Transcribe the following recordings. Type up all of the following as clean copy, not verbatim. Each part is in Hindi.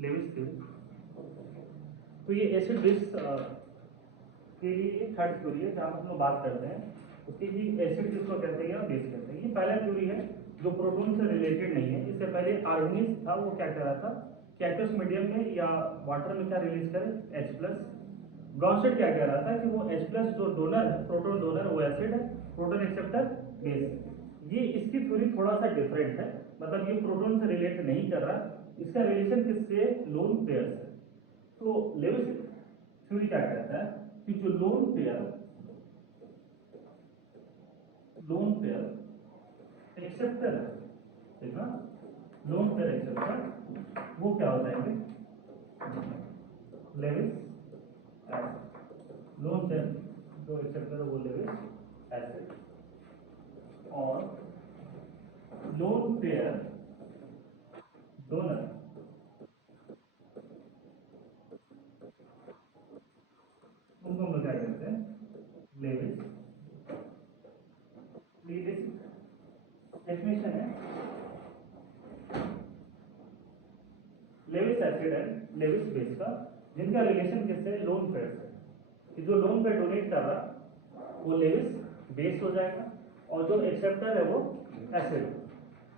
Levi's theory. तो ये एसिड बेस के लिए थर्ड थ्योरी है जहाँ हम लोग बात करते हैं उसकी कि एसिड किसको कहते हैं या बेस कहते हैं। ये पहला थ्योरी है जो प्रोटॉन से रिलेटेड नहीं है। इससे पहले आर्गेनिज था, वो क्या कह रहा था कि एक्वस मीडियम में या वाटर में क्या रिलीज करे, H+। ब्रॉन्स्टेड क्या कह रहा था कि वो H+ जो डोनर है, प्रोटॉन डोनर, वो एसिड है, प्रोटॉन एक्सेप्टर बेस है। ये इसकी थ्योरी थोड़ा सा डिफरेंट है, मतलब ये प्रोटॉन से रिलेट नहीं कर रहा, इसका रिलेशन किससे, लोन पेयर से। तो लेविस थ्योरी क्या कहता है कि जो लोन पेयर एक्सेप्टर है, ठीक है, लोन पेयर एक्सेप्टर वो क्या हो जाएंगे, लेविस एसिड। लोन पेयर जो एक्सेप्टर है वो लेविस एसिड, और लोन पेयर डोनर उनको हम लोग क्या कहते हैं, लेविस। डेफिनेशन है, लेविस एसिड है लेविस बेस का, जिनका रिलेशन किससे, लोन पेयर से, कि जो लोन पेयर डोनेट कर रहा वो लेविस बेस हो जाएगा और जो एक्सेप्टर है वो एसिड।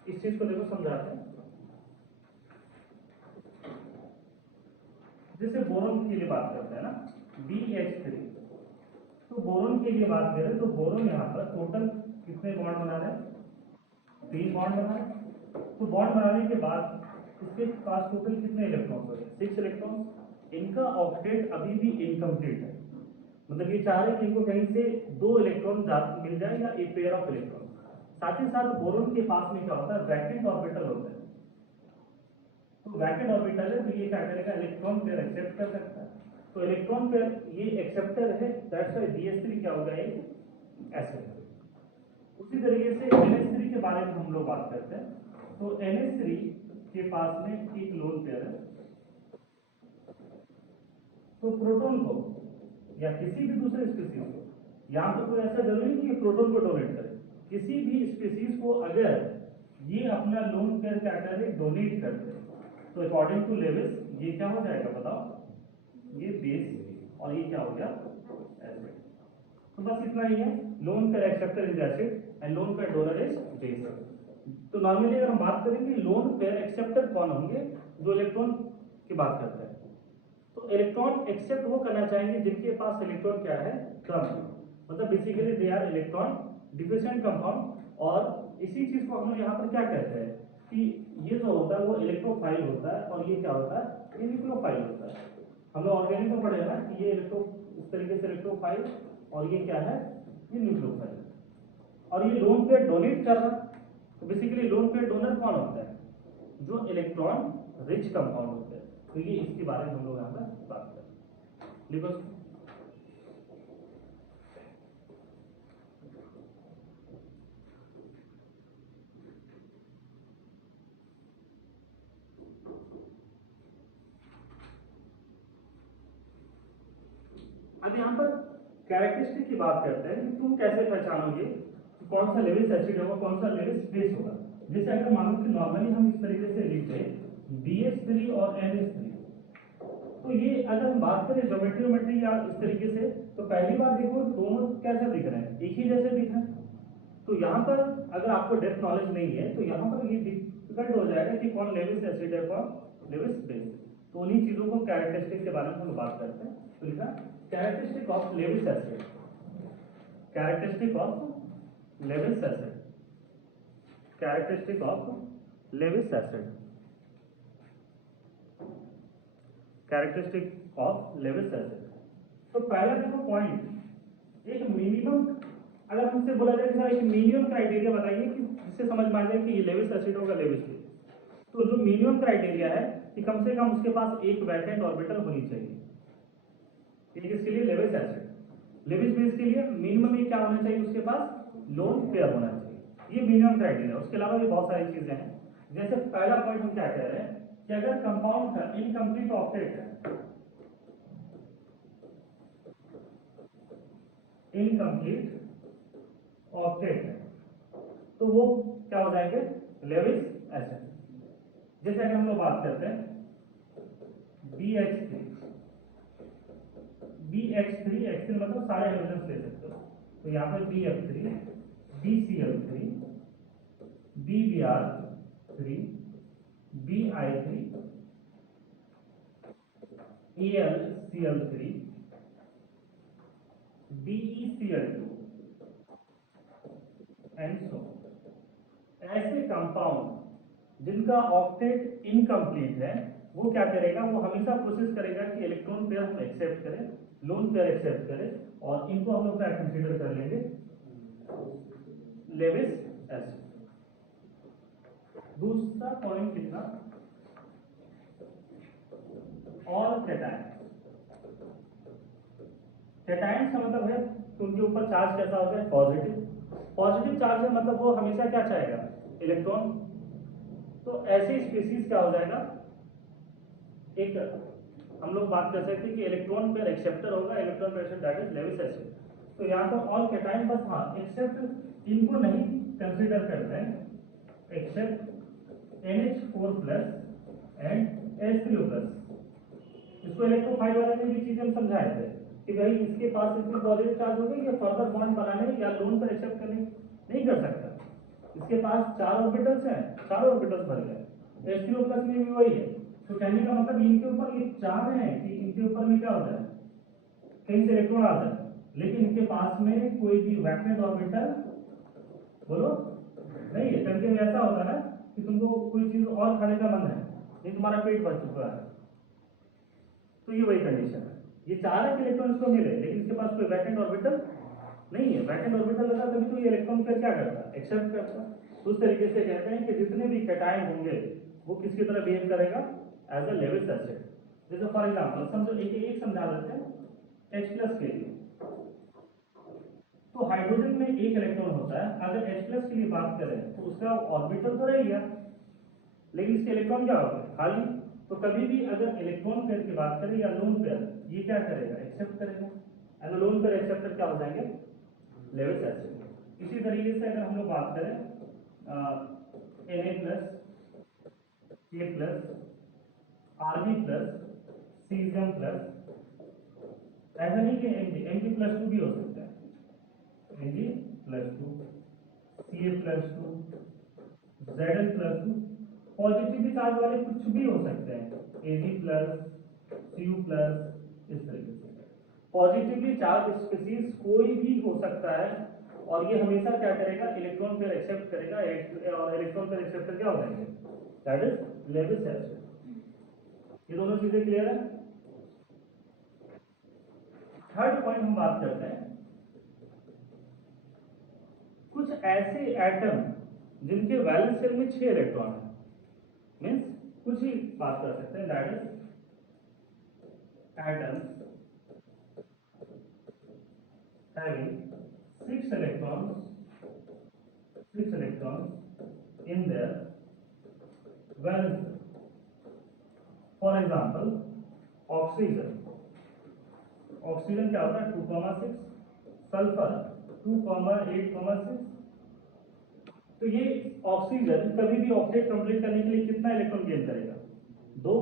इस चीज को देखो समझाते हैं। जैसे बोरोन के लिए बात करते हैं ना, BH3, तो बोरोन के लिए बात करें तो बोरोन यहाँ पर टोटल कितने बॉन्ड बना रहे हैं, 3 बॉन्ड बना रहे हैं। तो बॉन्ड बनाने के बाद इसके पास टोटल कितने इलेक्ट्रॉन्स हो गए, 6 इलेक्ट्रॉन्स। इनका ऑक्टेट अभी भी इनकम्प्लीट है, मतलब ये चाह रहे हैं कि इनको कहीं से 2 इलेक्ट्रॉन मिल जाए या एक पेयर ऑफ इलेक्ट्रॉन। साथ ही साथ बोरोन के पास में क्या होता है, वैकेंट ऑर्बिटल होता है। तो वैकेंट ऑर्बिटल है तो ये क्या करेगा, इलेक्ट्रॉन पेयर एक्सेप्ट कर सकता है। तो इलेक्ट्रॉन पेयर ये एक्सेप्टर है, दैट्स व्हाई BH3 क्या होगा, एक एसिड। उसी तरीके से NH3 के बारे में हम लोग बात करते हैं। तो NH3 के पास में एक लोन पेयर है, तो प्रोटॉन को या किसी भी दूसरे स्पीसीज को, यहाँ पर कोई ऐसा जरूरी नहीं कि प्रोटॉन को डोनेट करे, किसी भी स्पीसीज को अगर ये अपना लोन पेयर क्या करे, डोनेट करते, तो अकॉर्डिंग टू लेविस ये क्या हो जाएगा बताओ, ये बेस, और ये क्या हो गया, एसिड। तो बस इतना ही है, lone pair acceptor is acid and loan pair donor is base. तो नॉर्मली अगर हम बात करेंगे लोन पेयर एक्सेप्टर कौन होंगे, जो इलेक्ट्रॉन की बात करते हैं। तो इलेक्ट्रॉन एक्सेप्ट वो करना चाहेंगे जिनके पास इलेक्ट्रॉन क्या है, कम, मतलब basically they are electron deficient compound. और इसी चीज को हम लोग यहाँ पर क्या कहते हैं कि ये जो होता है वो इलेक्ट्रोफाइल होता है, और ये क्या होता है, ये न्यूक्लियोफाइल होता है। हम लोग ऑर्गेनिक में पढ़े ना कि ये इस तरीके से इलेक्ट्रोफाइल, और ये क्या है, ये न्यूक्लियोफाइल। और ये लोन पेयर डोनेट कर रहा, तो बेसिकली लोन पेयर डोनर कौन होता है, जो इलेक्ट्रॉन रिच कंपाउंड होते हैं। तो ये इसके बारे में हम लोग यहाँ पर बात करें। लिखो, अब यहाँ पर कैरेक्टरिस्टिक की बात करते हैं कि तुम कैसे पहचानोगे कि कौन सा लेविस एसिड होगा, कौन सा लेविस बेस होगा। जैसे अगर मानो कि नॉर्मली हम इस तरीके से लिखते BH3 और NH3, तो ये अगर हम बात करें ज्योमेट्री या इस तरीके से, तो पहली बार देखो दोनों कैसे दिख रहे हैं, एक ही जैसे दिख रहे हैं। तो यहाँ पर अगर आपको डेप्थ नॉलेज नहीं है तो यहाँ पर ये डिफिकल्ट हो जाएगा कि कौन लेविस एसिड है, कौन लेविस बेस। तो उन्हीं चीजों को कैरेक्टरिस्टिक के बारे में हम बात करते हैं। तो लिखा characteristic of Lewis acid, characteristic of Lewis acid, characteristic of Lewis acid, characteristic of Lewis acid. तो पहला देखो पॉइंट, एक मिनिमम, अगर हमसे बोला जाए सर एक मिनिमम क्राइटेरिया बताइए कि जिससे समझ में आ जाए कि ये लेविस एसिड होगा, लेविस बेस। तो जो मिनिमम क्राइटेरिया है कि कम से कम उसके पास एक वैकेंट ऑर्बिटल होनी चाहिए। ये किसके लिए, लेविस एसिड। लेविस बेस के लिए मिनिमम ये क्या होना चाहिए, उसके पास लोन पेयर होना चाहिए। ये मिनिमम क्राइटेरिया। उसके अलावा भी बहुत सारी चीजें हैं। जैसे पहला पॉइंट हम क्या कह रहे हैं कि अगर कंपाउंड का इनकम्प्लीट ऑक्टेट है, इनकम्प्लीट ऑक्टेट है, तो वो क्या हो जाएंगे, लेविस एसिड। जैसे अगर हम लोग बात करते हैं BH3, BH3 मतलब सारे हाइड्रोजन ले सकते हो, तो यहाँ पे BF3, BCl3, BBr3, BI3, AlCl3, BeCl2 and so. ऐसे कंपाउंड जिनका ऑक्टेट इनकम्प्लीट है वो क्या करेगा, वो हमेशा कोशिश करेगा कि इलेक्ट्रॉन पेयर हम एक्सेप्ट करें, लोन पेयर एक्सेप्ट करें, और इनको हम लोग क्या कंसीडर कर लेंगे, लेविस एसिड। दूसरा पॉइंट कितना, और कैटायन। कैटायन का मतलब है कि उनके ऊपर चार्ज कैसा होता है, पॉजिटिव। पॉजिटिव चार्ज है मतलब वो हमेशा क्या चाहेगा, इलेक्ट्रॉन। तो ऐसे स्पीसीज क्या हो जाएगा, एक हम लोग बात कर सकते हैं कि इलेक्ट्रॉन पेयर एक्सेप्टर होगा, electron pair acceptor, that is Lewis acid. तो यहाँ पर ऑल कैटायन बस, हाँ एक्सेप्ट इनको नहीं कंसीडर करते हैं, except NH4 plus and H3O plus. इसको इलेक्ट्रोफाइल वाले में भी चीजें हम समझाए थे कि भाई इसके पास इतने पॉजिटिव चार्ज हो गए, ये फर्दर बॉन्ड बनाने या लोन पर एक्सेप्ट करने नहीं कर सकता। इसके पास 4 ऑर्बिटल्स हैं, चारों ऑर्बिटल्स भर गए। H3O प्लस में भी वही है। तो कहने का मतलब इनके ऊपर ये 4 हैं कि इनके ऊपर में क्या हो जाए, कहीं से इलेक्ट्रॉन आ जाए, लेकिन इनके पास में कोई भी वैकेंट ऑर्बिटल बोलो नहीं है। क्योंकि में ऐसा होता है कि तुमको कोई चीज और खाने का मन है, नहीं तुम्हारा पेट भर चुका है, तो ये वही कंडीशन है। ये चाह रहा है कि इलेक्ट्रॉन इसको मिले, लेकिन इसके पास कोई वैकेंट ऑर्बिटल नहीं है। वैकेंट ऑर्बिटल लगा तभी तो ये इलेक्ट्रॉन का क्या करता है, एक्सेप्ट करता है। उस तरीके से कहते हैं कि जितने भी कैटायन होंगे वो किसकी तरह बिहेव करेगा, एज अ लेविस एसिड। जैसे फॉर एग्जाम्पल समझो, एक समझा देते हैं H प्लस के लिए। तो हाइड्रोजन में एक इलेक्ट्रॉन होता है, अगर H प्लस के लिए बात करें तो उसका ऑर्बिटल तो रह गया, लेकिन इसके इलेक्ट्रॉन क्या होगा, खाली। तो कभी भी अगर इलेक्ट्रॉन पेयर की बात करें या लोन पेयर, ये क्या करेगा, एक्सेप्ट करेगा। अगर लोन पेयर एक्सेप्टर क्या हो जाएंगे, लेविस एसिड। इसी तरीके से अगर हम लोग बात करें Na plus, K plus, Rb plus, Cesium plus, ऐसा नहीं कि Mg प्लस 2 भी हो सकता है, Mg plus 2, Ca plus 2, Zl plus 2। Positive charge वाले कुछ भी हो सकते हैं, Ag प्लस, Cu प्लस, इस तरीके से पॉजिटिवली चार्ज स्पीसीज कोई भी हो सकता है, और ये हमेशा क्या करेगा, इलेक्ट्रॉन पेयर एक्सेप्ट करेगा, और इलेक्ट्रॉन पेयर एक्सेप्टर क्या हो जाएंगे, दैट इज लेविस एसिड। ये दोनों चीजें क्लियर है। थर्ड पॉइंट हम बात करते हैं, कुछ ऐसे एटम जिनके वैलेंस शेल में 6 इलेक्ट्रॉन है, मीन्स कुछ ही बात कर सकते हैं, that is atoms having 6 electrons in their valence shell. For example, oxygen क्या होता है 2,6, सल्फर 2,8,6। तो ये ऑक्सीजन कभी भी ऑक्टेट कंप्लीट करने के लिए कितना इलेक्ट्रॉन गेन करेगा, 2,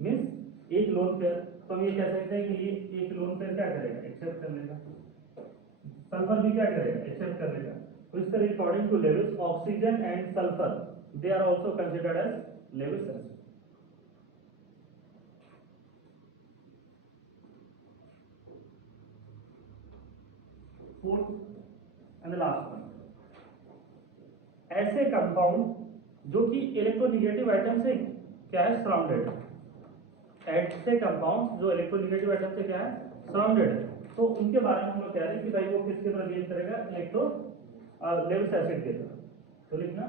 मीन्स एक लोन पेयर। तो हम ये कह सकते हैं कि ये एक लोन पेयर क्या करेगा, एक्सेप्ट कर लेगा। सल्फर भी क्या करेगा, एक्सेप्ट कर लेगा। तो इस तरह according to Lewis, oxygen and sulphur they are also considered as Lewis acid. Fourth and the last one, ऐसे कंपाउंड जो कि इलेक्ट्रोनेगेटिव आइटम से क्या है, सराउंडेड है। ऐसे कंपाउंड जो इलेक्ट्रोनेगेटिव आइटम से क्या है, सराउंडेड है। तो उनके बारे में हम लोग कह रहे हैं कि भाई वो किसके तरह बिहेव करेगा, इलेक्ट्रो लेविस एसिड के तरह। तो लिखना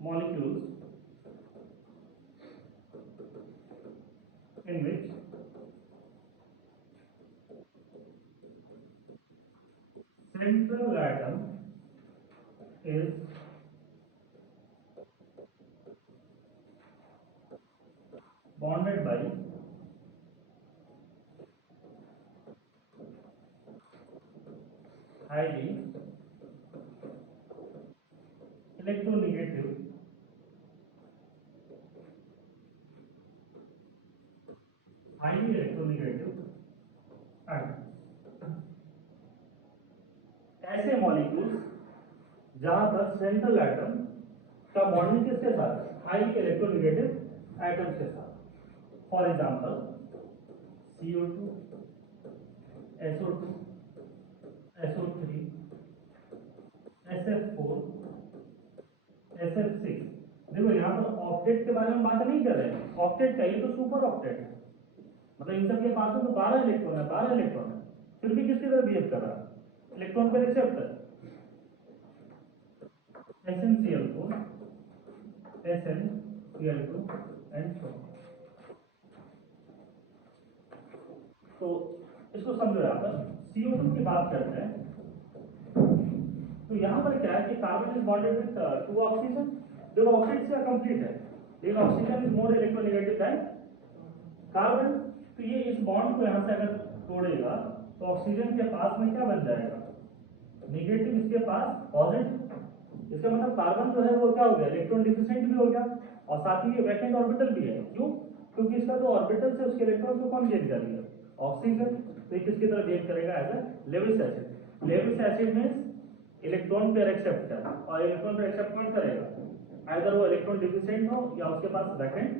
molecules in which central atom is bonded by highly electronegative highly electronegative atom. ऐसे मॉलिक्यूल्स जहां पर सेंट्रल एटम का बॉन्डिंग किसके साथ है, हाई इलेक्ट्रोनेगेटिव एटम्स के साथ। For example CO2, SO2, SO3, SF4, SF6। देखो यहाँ पर ऑक्टेट के बारे में बात नहीं कर रहे हैं, ऑक्टेट का ये तो सुपर ऑक्टेट है, मतलब इन सब के पास में तो 12 इलेक्ट्रॉन है, 12 इलेक्ट्रॉन है, फिर भी किसकी तरह बिहेव कर रहा है, इलेक्ट्रॉन पर acceptor. SnCl4, SnCl2 and so। तो इसको समझो, यहाँ पर CO2 की बात करते हैं तो यहाँ पर क्या है कि carbon is bonded with 2 oxygen. देखो ऑक्सीजन से कंप्लीट है, लेकिन oxygen is more electronegative than carbon. तो ये इस बॉन्ड को यहाँ से अगर तोड़ेगा तो ऑक्सीजन के पास में क्या बन जाएगा, नेगेटिव, इसके पास पॉजिटिव। इसका मतलब कार्बन जो है वो क्या हो गया, इलेक्ट्रॉन डिफिशिएंट भी हो गया, और साथ ही ये वैकेंट ऑर्बिटल भी है। क्यों? क्योंकि इसका जो ऑर्बिटल से उसके इलेक्ट्रॉन को कौन गेन कर लिया, ऑक्सीजन। तो ये किसकी तरह गेन करेगा, as a Lewis acid. Lewis acid means electron pair acceptor, और इलेक्ट्रॉन पेयर एक्सेप्ट कौन करेगा, आइदर वो इलेक्ट्रॉन डिफिशिएंट हो या उसके पास वैकेंट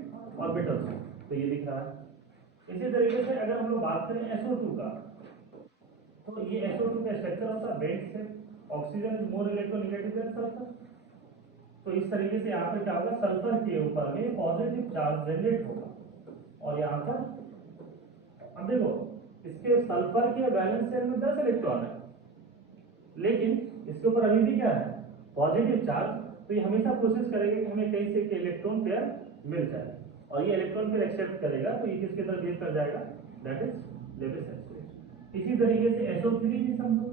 ऑर्बिटल हो। तो ये दिख रहा है। इसी तरीके से अगर हम लोग बात करें SO2 का, तो ये SO2 का स्ट्रक्चर होता है बेंट से, oxygen is more electronegative than sulphur. तो इस तरीके से यहाँ पे क्या होगा, सल्फर के ऊपर में पॉजिटिव चार्ज जनरेट होगा, और यहाँ पर अब देखो इसके सल्फर के वैलेंस शेल में 10 इलेक्ट्रॉन है, लेकिन इसके ऊपर अभी भी क्या है, पॉजिटिव चार्ज। तो ये हमेशा कोशिश करेगा कि हमें कहीं से एक इलेक्ट्रॉन पेयर मिल जाए, और ये इलेक्ट्रॉन पेयर एक्सेप्ट करेगा, तो ये किसके तरफ बिहेव कर जाएगा, दैट इज लेविस एसिड। इसी तरीके से SO3 भी समझो,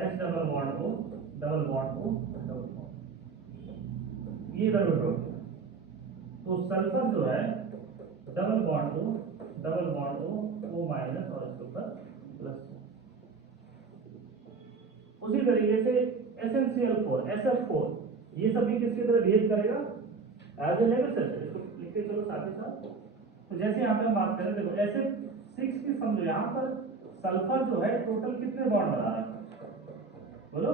S double bond O, double bond O, double bond, ये इधर उठो। तो सल्फर जो है double bond O, double bond O minus, और इसके ऊपर प्लस। उसी तरीके से SnCl4, SF4, ये सभी किसकी तरह बिहेव करेगा, एज ए लेविस एसिड। इसको लिखते चलो साथ ही साथ। तो जैसे यहाँ पे हम बात करें, देखो SF6 की समझो, यहाँ पर सल्फर जो है टोटल कितने बॉन्ड बना रहा है, बोलो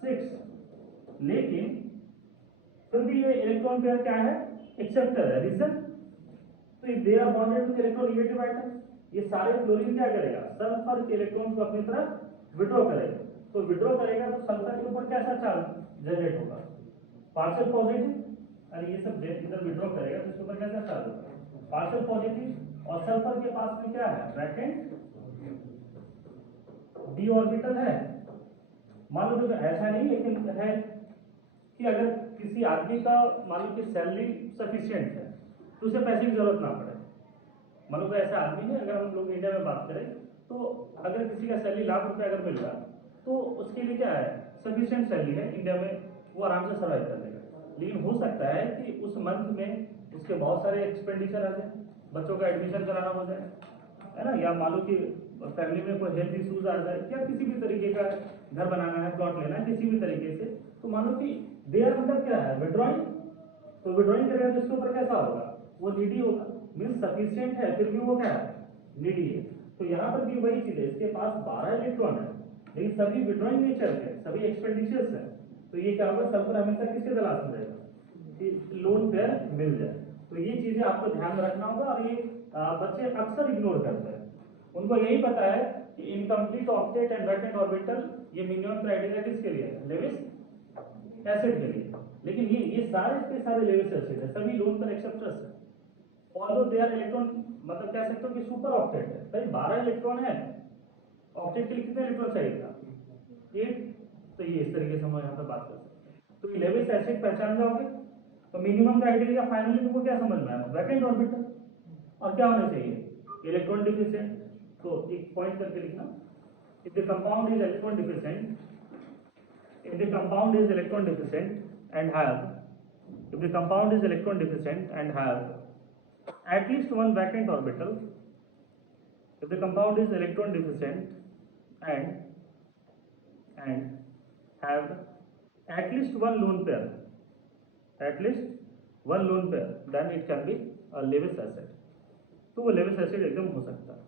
6, लेकिन फिर भी ये इलेक्ट्रॉन पेयर क्या है, एक्सेप्टर है। रीजन, तो they are bonded with electronegative item. ये सारे फ्लोरीन क्या करेगा, सल्फर के इलेक्ट्रॉन को अपनी तरफ विड्रॉ करेगा। तो विड्रॉ करेगा तो सल्फर के ऊपर कैसा चार्ज जनरेट होगा, पार्शियल पॉजिटिव, और ये सब इधर विड्रॉ करेगा तो इसके ऊपर कैसा चार्ज होगा, पार्शियल पॉजिटिव। और सल्फर के पास में क्या है, वैकेंट d ऑर्बिटल है। मान लो तो ऐसा नहीं, लेकिन है कि अगर किसी आदमी का मान लो कि सैलरी सफिशिएंट है तो उसे पैसे की जरूरत ना पड़े। मान लो ऐसा आदमी है, अगर हम लोग इंडिया में बात करें तो अगर किसी का सैलरी लाख रुपए अगर मिल रहा है तो उसके लिए क्या है, सफिशिएंट सैलरी है इंडिया में, वो आराम से सर्वाइव कर लेगा। लेकिन हो सकता है कि उस मंथ में उसके बहुत सारे एक्सपेंडिचर आ जाए, बच्चों का एडमिशन कराना हो जाए, है ना, या मान लो कि फैमिली में कोई हेल्थ इश्यूज आ जाए, या किसी भी तरीके का घर बनाना है, प्लॉट लेना है, किसी भी तरीके से, तो मान लो कि देयर मतलब क्या है, विड्रॉइंग। तो विड्रॉइंग करेगा तो इसके ऊपर कैसा होगा, वो नीडी होगा। मीन्स सफिशिएंट है फिर भी वो क्या है, नीडी है। तो यहाँ पर भी वही चीज है, इसके पास 12 इलेक्ट्रॉन है, लेकिन सभी विड्रॉइंग नेचर के, सभी एक्सपेंडिचर्स है। तो ये क्या होगा, सल्फर हमेशा किसके तलाश में रहेगा कि लोन पेयर मिल जाए। तो ये चीजें आपको ध्यान में रखना होगा, और ये बच्चे अक्सर इग्नोर करते हैं। उनको यही पता है कि incomplete octet and vacant orbital ये मिनिमम क्राइटेरिया किसके लिए, लेविस एसिड के लिए। लेकिन ये सारे के सारे लेविस एसिड है, सभी लोन पेयर एक्सेप्टर्स है। ऑल्दो दे आर इलेक्ट्रॉन, मतलब कह सकते हो कि सुपर ऑक्टेट है। भाई 12 इलेक्ट्रॉन है, ऑक्टेट के लिए कितने इलेक्ट्रॉन चाहिए था, 8। तो ये इस तरीके से हम यहाँ पर बात कर सकते हैं। तो ये लेविस एसिड पहचान जाओगे तो मिनिमम क्राइटेरिया फाइनली तुमको क्या समझ में आया, वैकेंट ऑर्बिटल, और क्या होना चाहिए, इलेक्ट्रॉन डिफिशिएंट। तो एक पॉइंट करके लिखना, if the compound is electron deficient, if the compound is electron deficient and have if the compound is electron deficient and have at least one vacant orbital, if the compound is electron deficient and have at least one lone pair, then it can be a Lewis acid. तो वो लेविस एसिड एकदम हो सकता है।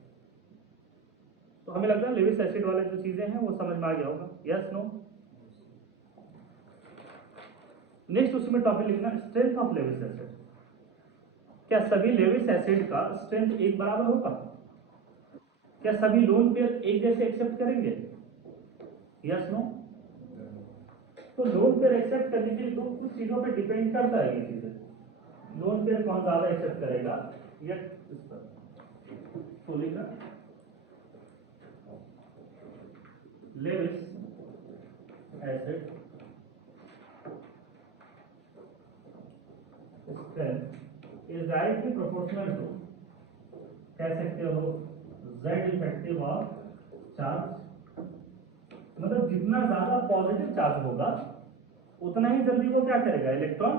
तो हमें लगता है लेविस एसिड वाले जो चीजें हैं वो समझ में आ गया होगा, यस नो। नेक्स्ट उसमें टॉपिक लिखना स्ट्रेंथ ऑफ लेविस एसिड। क्या सभी लेविस एसिड का स्ट्रेंथ एक बराबर होगा? क्या सभी लोन पेयर एक जैसे एक्सेप्ट करेंगे, यस नो। तो लोन पेयर एक्सेप्ट करने के लिए तो कुछ चीजों पे डिपेंड करता है ये चीजें। लोन पेयर कौन ज्यादा एक्सेप्ट करेगा या इस पर तो लिखा Lewis acid strength is directly proportional to, कह सकते हो Z इफेक्टिव ऑफ चार्ज। मतलब जितना ज्यादा पॉजिटिव चार्ज होगा उतना ही जल्दी वो क्या करेगा, इलेक्ट्रॉन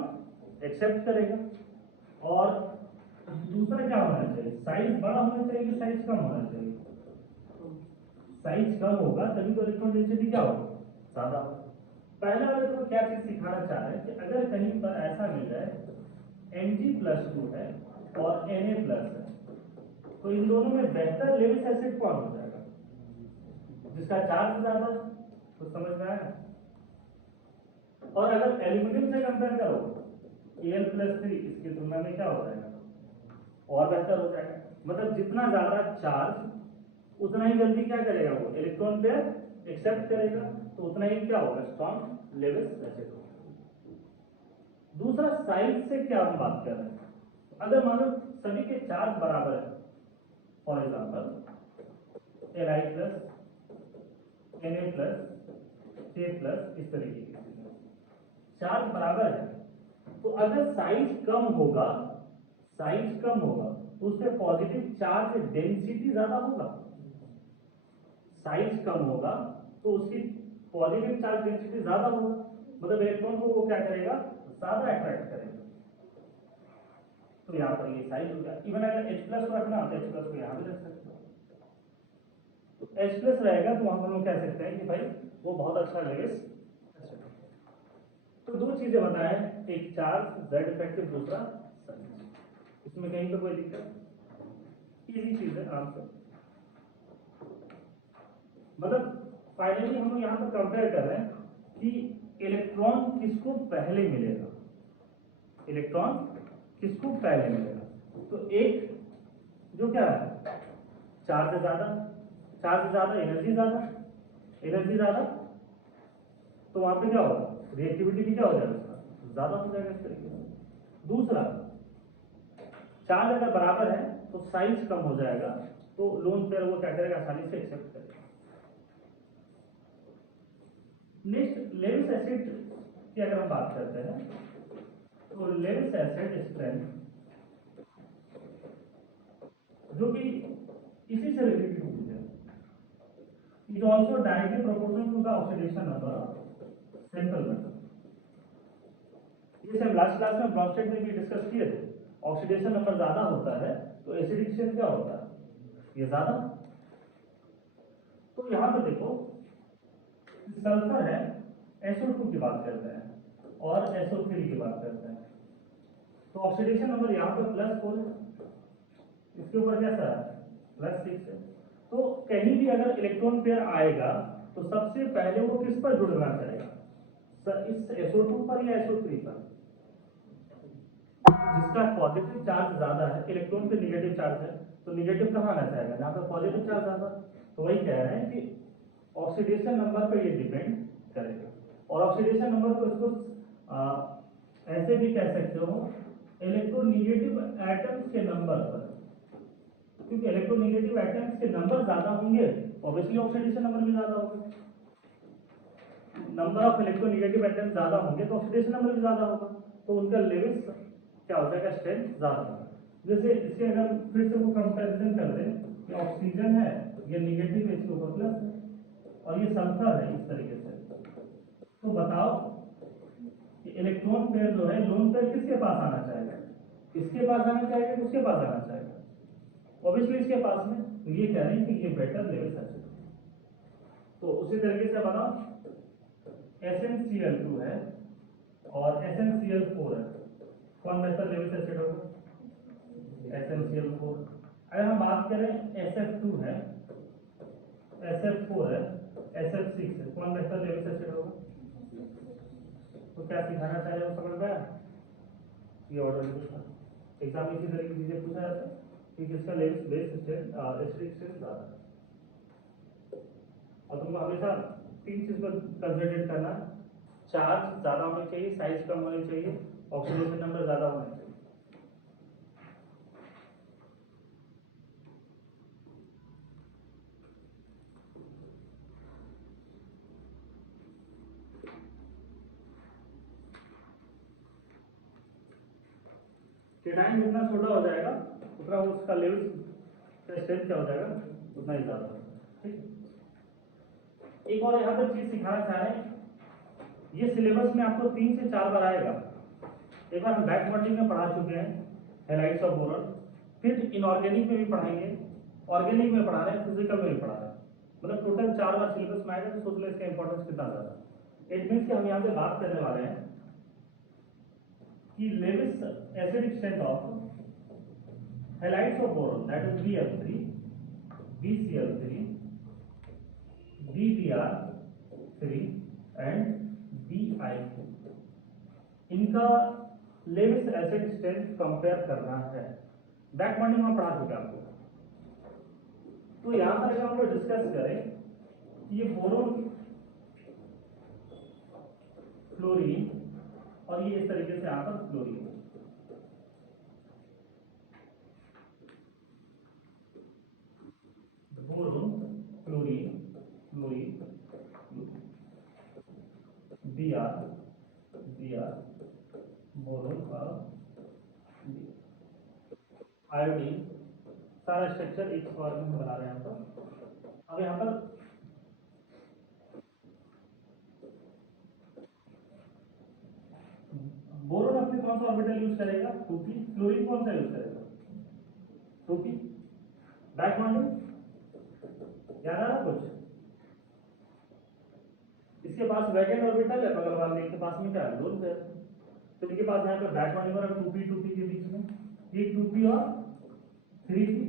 एक्सेप्ट करेगा। और दूसरा क्या होना चाहिए, साइज बड़ा होना चाहिए कि साइज कम होना चाहिए? साइज कम होगा तभी तो इलेक्ट्रॉन डेंसिटी क्या होगा, ज्यादा। पहला वाले तो क्या चीज सिखाना चाह रहे हैं कि अगर कहीं पर ऐसा मिल जाए Mg+2 है और Na+ है, तो इन दोनों में बेहतर लेविस एसिड कौन हो जाएगा, जिसका चार्ज ज्यादा। तो समझ में आया। और अगर एल्यूमिनियम से कंपेयर करो Al+3 इसकी तुलना में क्या हो जाएगा, और बेहतर हो जाएगा। मतलब जितना ज्यादा चार्ज उतना ही जल्दी क्या करेगा, वो इलेक्ट्रॉन पेयर एक्सेप्ट करेगा, तो उतना ही क्या होगा, स्ट्रॉन्ग लेविस एसिड होगा। दूसरा साइज से क्या हम बात कर रहे हैं, अगर मान लो सभी के चार्ज बराबर है, for example Li+, Na+, K+, इस तरीके के चार्ज बराबर है, तो अगर साइज कम होगा तो उसके पॉजिटिव चार्ज डेंसिटी ज्यादा होगा। साइज कम होगा तो उसकी पॉजिटिव चार्ज डेंसिटी ज्यादा होगा, मतलब इलेक्ट्रॉन को वो क्या करेगा, ज्यादा अट्रैक्ट करेगा। तो यहाँ पर ये साइज हो गया। इवन अगर H+ को रखना तो H+ को यहाँ भी रख सकते हो। H+ रहेगा तो वहां पर हम कह सकते हैं कि भाई वो बहुत अच्छा लेविस। तो दो चीजें बताएं, एक चार्ज Z इफेक्टिव, दूसरा साइज। इसमें कहीं पर कोई दिक्कत, इजी चीज है आंसर। मतलब फाइनली हम लोग यहाँ पर कंपेयर कर रहे हैं कि इलेक्ट्रॉन किसको पहले मिलेगा, इलेक्ट्रॉन किसको पहले मिलेगा। तो एक जो क्या है, चार्ज ज्यादा एनर्जी ज्यादा, तो वहां पे क्या होगा, रिएक्टिविटी भी क्या हो जाएगा, उसका ज्यादा हो जाएगा इस तरीके से। दूसरा, चार्ज अगर बराबर है तो साइज कम हो जाएगा, तो लोन पेयर वो क्या करेगा, आसानी से एक्सेप्ट करेगा। नेक्स्ट लेविस एसिड की अगर हम बात करते हैं, तो लेविस एसिड स्ट्रेंथ जो कि इसी से रिलेटेड चीज है, is also directly proportional to the oxidation number of simple metal. जैसे हम लास्ट क्लास में ब्रॉन्स्टेड में भी डिस्कस किए थे, ऑक्सीडेशन नंबर ज्यादा होता है तो एसिडिफिकेशन क्या होता है, ये ज्यादा। तो यहां पर देखो सल्फर है, SO2 की बात करते हैं और SO3 की बात करते हैं, तो ऑक्सीडेशन नंबर यहाँ पर +4 है, इसके ऊपर कैसा है, +6 है। तो कहीं भी अगर इलेक्ट्रॉन पेयर आएगा तो सबसे पहले वो किस पर जुड़ना चाहेगा, इस SO2 पर या SO3 पर, जिसका पॉजिटिव चार्ज ज्यादा है, इलेक्ट्रॉन पे निगेटिव चार्ज है, तो निगेटिव कहाँ आना चाहेगा, जहाँ पे पॉजिटिव चार्ज ज्यादा। तो वही कह रहे हैं कि ऑक्सीडेशन नंबर पर ये डिपेंड करेगा। और ऑक्सीडेशन नंबर को इसको ऐसे भी कह सकते हो, इलेक्ट्रोनेगेटिव एटम्स के नंबर पर, क्योंकि इलेक्ट्रोनेगेटिव एटम्स के नंबर ज्यादा होंगे, ऑब्वियसली ऑक्सीडेशन नंबर भी ज्यादा होगा। नंबर ऑफ इलेक्ट्रोनेगेटिव एटम्स ज्यादा होंगे तो ऑक्सीडेशन नंबर भी ज्यादा होगा, तो उनका लेविस क्या हो जाएगा, स्ट्रेंथ ज्यादा होगा। जैसे इसके अगर फिर से वो कंपैरिजन कर दें कि ऑक्सीजन है, ये निगेटिव है, इसके ऊपर प्लस है, और ये सल्फर है इस तरीके से, तो बताओ कि इलेक्ट्रॉन पेयर जो है, लोन पेयर किसके पास आना चाहेगा, इसके पास आना चाहेगा, उसके पास आना चाहेगा, ऑब्वियसली इसके पास में। तो ये कह रहे हैं कि ये बेटर लेविस एसिड। तो उसी तरीके से बताओ SnCl2 है और SnCl4 है, कौन बेहतर लेविस एसिड होगा, SnCl4। अगर हम बात करें SF2 है, SF4 है, SF6 है, कौन बेहतर लेविस एसिड होगा? तो क्या सिखाना चाह रहे हो, समझ में आया? ये ऑर्डर एग्जाम में इसी तरह की चीजें पूछा जाता है कि किसका लेविस बेस एसिडिक से ज्यादा है। और तुमको हमेशा 3 चीज पर कंसिडर करना, चार्ज ज्यादा होनी चाहिए, साइज कम होनी चाहिए, ऑक्सीडेशन नंबर ज्यादा होना चाहिए। केटाइन जितना छोटा हो जाएगा उतना उसका लेवल का स्ट्रेंथ क्या हो जाएगा, उतना ही ज्यादा होगा। ठीक, एक और यहाँ पर चीज सिखाना चाह रहे हैं, ये सिलेबस में आपको 3 से 4 बार आएगा। एक बार हम बैक बॉन्डिंग में पढ़ा चुके हैं, हैलाइड्स ऑफ बोरॉन, फिर इनऑर्गेनिक में भी पढ़ाएंगे, ऑर्गेनिक में पढ़ा रहे हैं, फिजिकल में भी पढ़ा रहे हैं, मतलब टोटल 4 बार सिलेबस में आएगा। तो सोच लो इसका इंपॉर्टेंस कितना ज्यादा। इट मीन्स कि हम यहाँ पे बात करने वाले हैं कि Lewis acidic strength of halides of boron, that is BF3, BCl3, BBr3 and BI2, इनका लेविस एसिड स्ट्रेंथ कंपेयर करना है। बैक बॉन्डिंग में पढ़ा चुके आपको। तो यहां पर अगर हम लोग डिस्कस करें कि ये बोरोन, फ्लोरीन और ये इस तरीके से यहां पर fluorine, boron, fluorine, fluorine, Br, boron और आयोडीन, सारा स्ट्रक्चर एक फॉर्म में बना रहे हैं यहाँ पर। अब यहाँ पर बोरोन अपने कौन सा ऑर्बिटल यूज करेगा, 2p, फ्लोरीन कौन सा यूज करेगा, 2p। बैक बॉन्डिंग याद आ रहा कुछ? इसके पास वैकेंट ऑर्बिटल है, बगल वाले के पास में क्या है, लोन है। तो इनके पास यहाँ पे बैक बॉन्डिंग और 2p के बीच में ये 2p और 3p,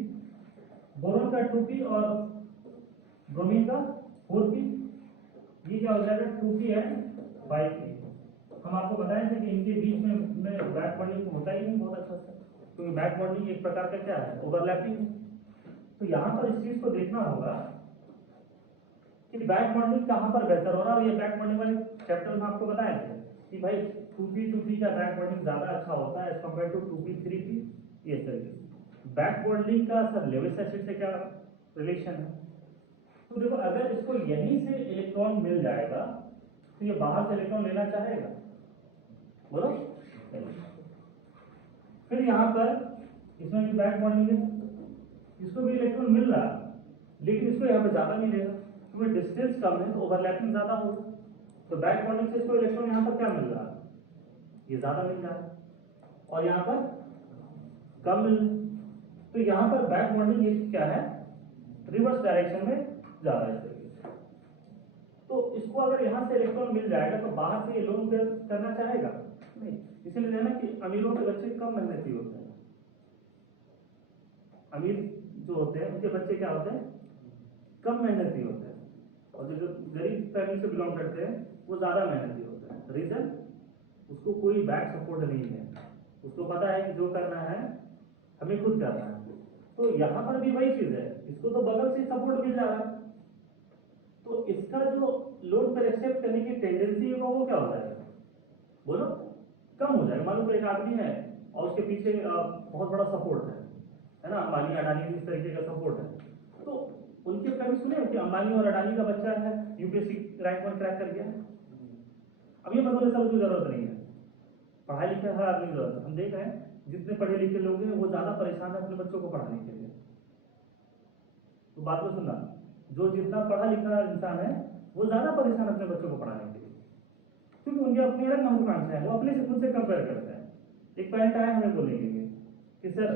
बोरोन का 2p और ब्रोमीन का 4p, ये क्या हो जाएगा 2p एंड 5p। हम आपको बताएं थे कि इनके बीच में बैक बॉन्डिंग होता ही नहीं बहुत अच्छा से, क्योंकि बैक बॉन्डिंग एक प्रकार का क्या है, ओवरलैपिंग है। तो यहाँ पर इस चीज को देखना होगा कि बैक बॉन्डिंग कहाँ पर बेहतर हो रहा है। और ये बैक बॉन्डिंग वाले चैप्टर में आपको बताए थे कि भाई 2p का बैक बॉन्डिंग ज्यादा अच्छा होता है as compare to 2p 3p। ये तरीके बैक बॉन्डिंग का सर लेविस एसिड से क्या रिलेशन है। तो देखो अगर इसको यहीं से इलेक्ट्रॉन मिल जाएगा तो ये बाहर से इलेक्ट्रॉन लेना चाहेगा, बोलो। फिर यहाँ पर इसमें भी बैक बॉन्डिंग है, इसको भी इलेक्ट्रॉन मिल रहा है लेकिन इसको यहाँ पे ज्यादा मिलेगा क्योंकि डिस्टेंस कम है तो ओवरलैपिंग ज्यादा होगा। तो बैक बॉन्डिंग से इसको इलेक्ट्रॉन यहाँ पर क्या मिल रहा है, ये ज्यादा मिल रहा है और यहाँ पर कम मिल रहा है। तो यहाँ पर बैक बॉन्डिंग ये क्या है, रिवर्स डायरेक्शन में जा रहा है इस तरीके से। तो इसको अगर यहाँ से इलेक्ट्रॉन मिल जाएगा तो बाहर से ये लोन करना चाहेगा नहीं। इसीलिए ना कि अमीरों के बच्चे कम मेहनती होते हैं। अमीर जो होते हैं उनके बच्चे क्या होते हैं, कम मेहनती होते हैं, और जो गरीब फैमिली से बिलोंग करते हैं वो ज्यादा मेहनती होते हैं। रीजन, उसको कोई बैक सपोर्ट नहीं है, उसको पता है कि जो करना है हमें खुद करना है। तो यहाँ पर भी वही चीज है, इसको तो बगल से सपोर्ट मिल जा रहा है तो इसका जो लोड पर एक्सेप्ट करने की टेंडेंसी है वो क्या हो जाएगा, बोलो, कम हो जाएगा। मालूम एक आदमी है और उसके पीछे बहुत बड़ा सपोर्ट है ना, अंबानी अडानी इस तरीके का सपोर्ट है। तो उनके कभी सुने कि अंबानी और अडानी का बच्चा है यूपीएससी रैंक 1 क्रैक कर गया। अब ये मतलब सब की जरूरत नहीं है, पढ़ाई लिखे हर आदमी की जरूरत है। हम देख रहे हैं जितने पढ़े लिखे लोग हैं वो ज्यादा परेशान है अपने बच्चों को पढ़ाने के लिए। तो बात को सुनना, जो जितना पढ़ा लिखा इंसान है वो ज्यादा परेशान अपने बच्चों को पढ़ाने के लिए, क्योंकि उनके अपनी अलग महत्वाकांक्षा है, वो अपने से खुद से कंपेयर करते हैं। एक पॉइंट आए हमें बोलेंगे कि सर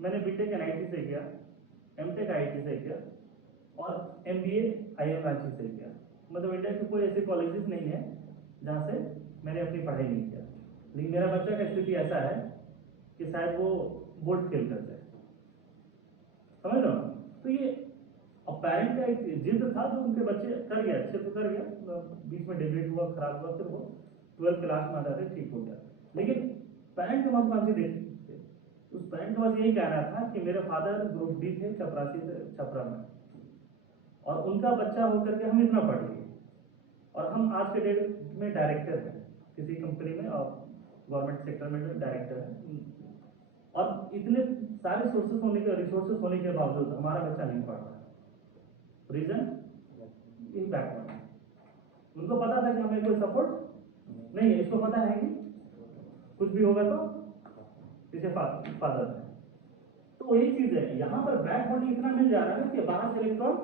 मैंने बीटेक एनआईटी से किया, एमटेक आईआईटी से किया और एमबीए आईएम रांची से किया, मतलब इंडिया के कोई ऐसे कॉलेजेस नहीं है जहाँ से मैंने अपनी पढ़ाई नहीं किया, लेकिन मेरा बच्चा का स्थिति ऐसा है कि शायद वो बोर्ड फेल कर जाए। समझ रहे हो? तो ये पेरेंट का एक जिद था जो उनके बच्चे कर गया, अच्छे तो कर गया, बीच में डिबेट हुआ, खराब हुआ, फिर वो 12th क्लास में आ जाते ठीक हो गया। लेकिन पेरेंट के मन से देखते, उस पेरेंट का बस यही कहना था कि मेरे फादर ग्रुप डी थे, चपरासी से छपरा में, और उनका बच्चा होकर के हम इतना पढ़ लिए, और हम आज के डेट में डायरेक्टर हैं किसी कंपनी में और गवर्नमेंट सेक्टर में डायरेक्टर हैं, और इतने सारे रिसोर्सेस होने के बावजूद हमारा बच्चा नहीं पढ़ रहा। Reason in backward. उनको पता था कि हमें कोई सपोर्ट नहीं है, इसको पता है कि कुछ भी होगा तो इसे फादर है। तो वही चीज है, यहाँ पर बैक बॉडी इतना मिल जा रहा है कि बाहर से इलेक्ट्रॉन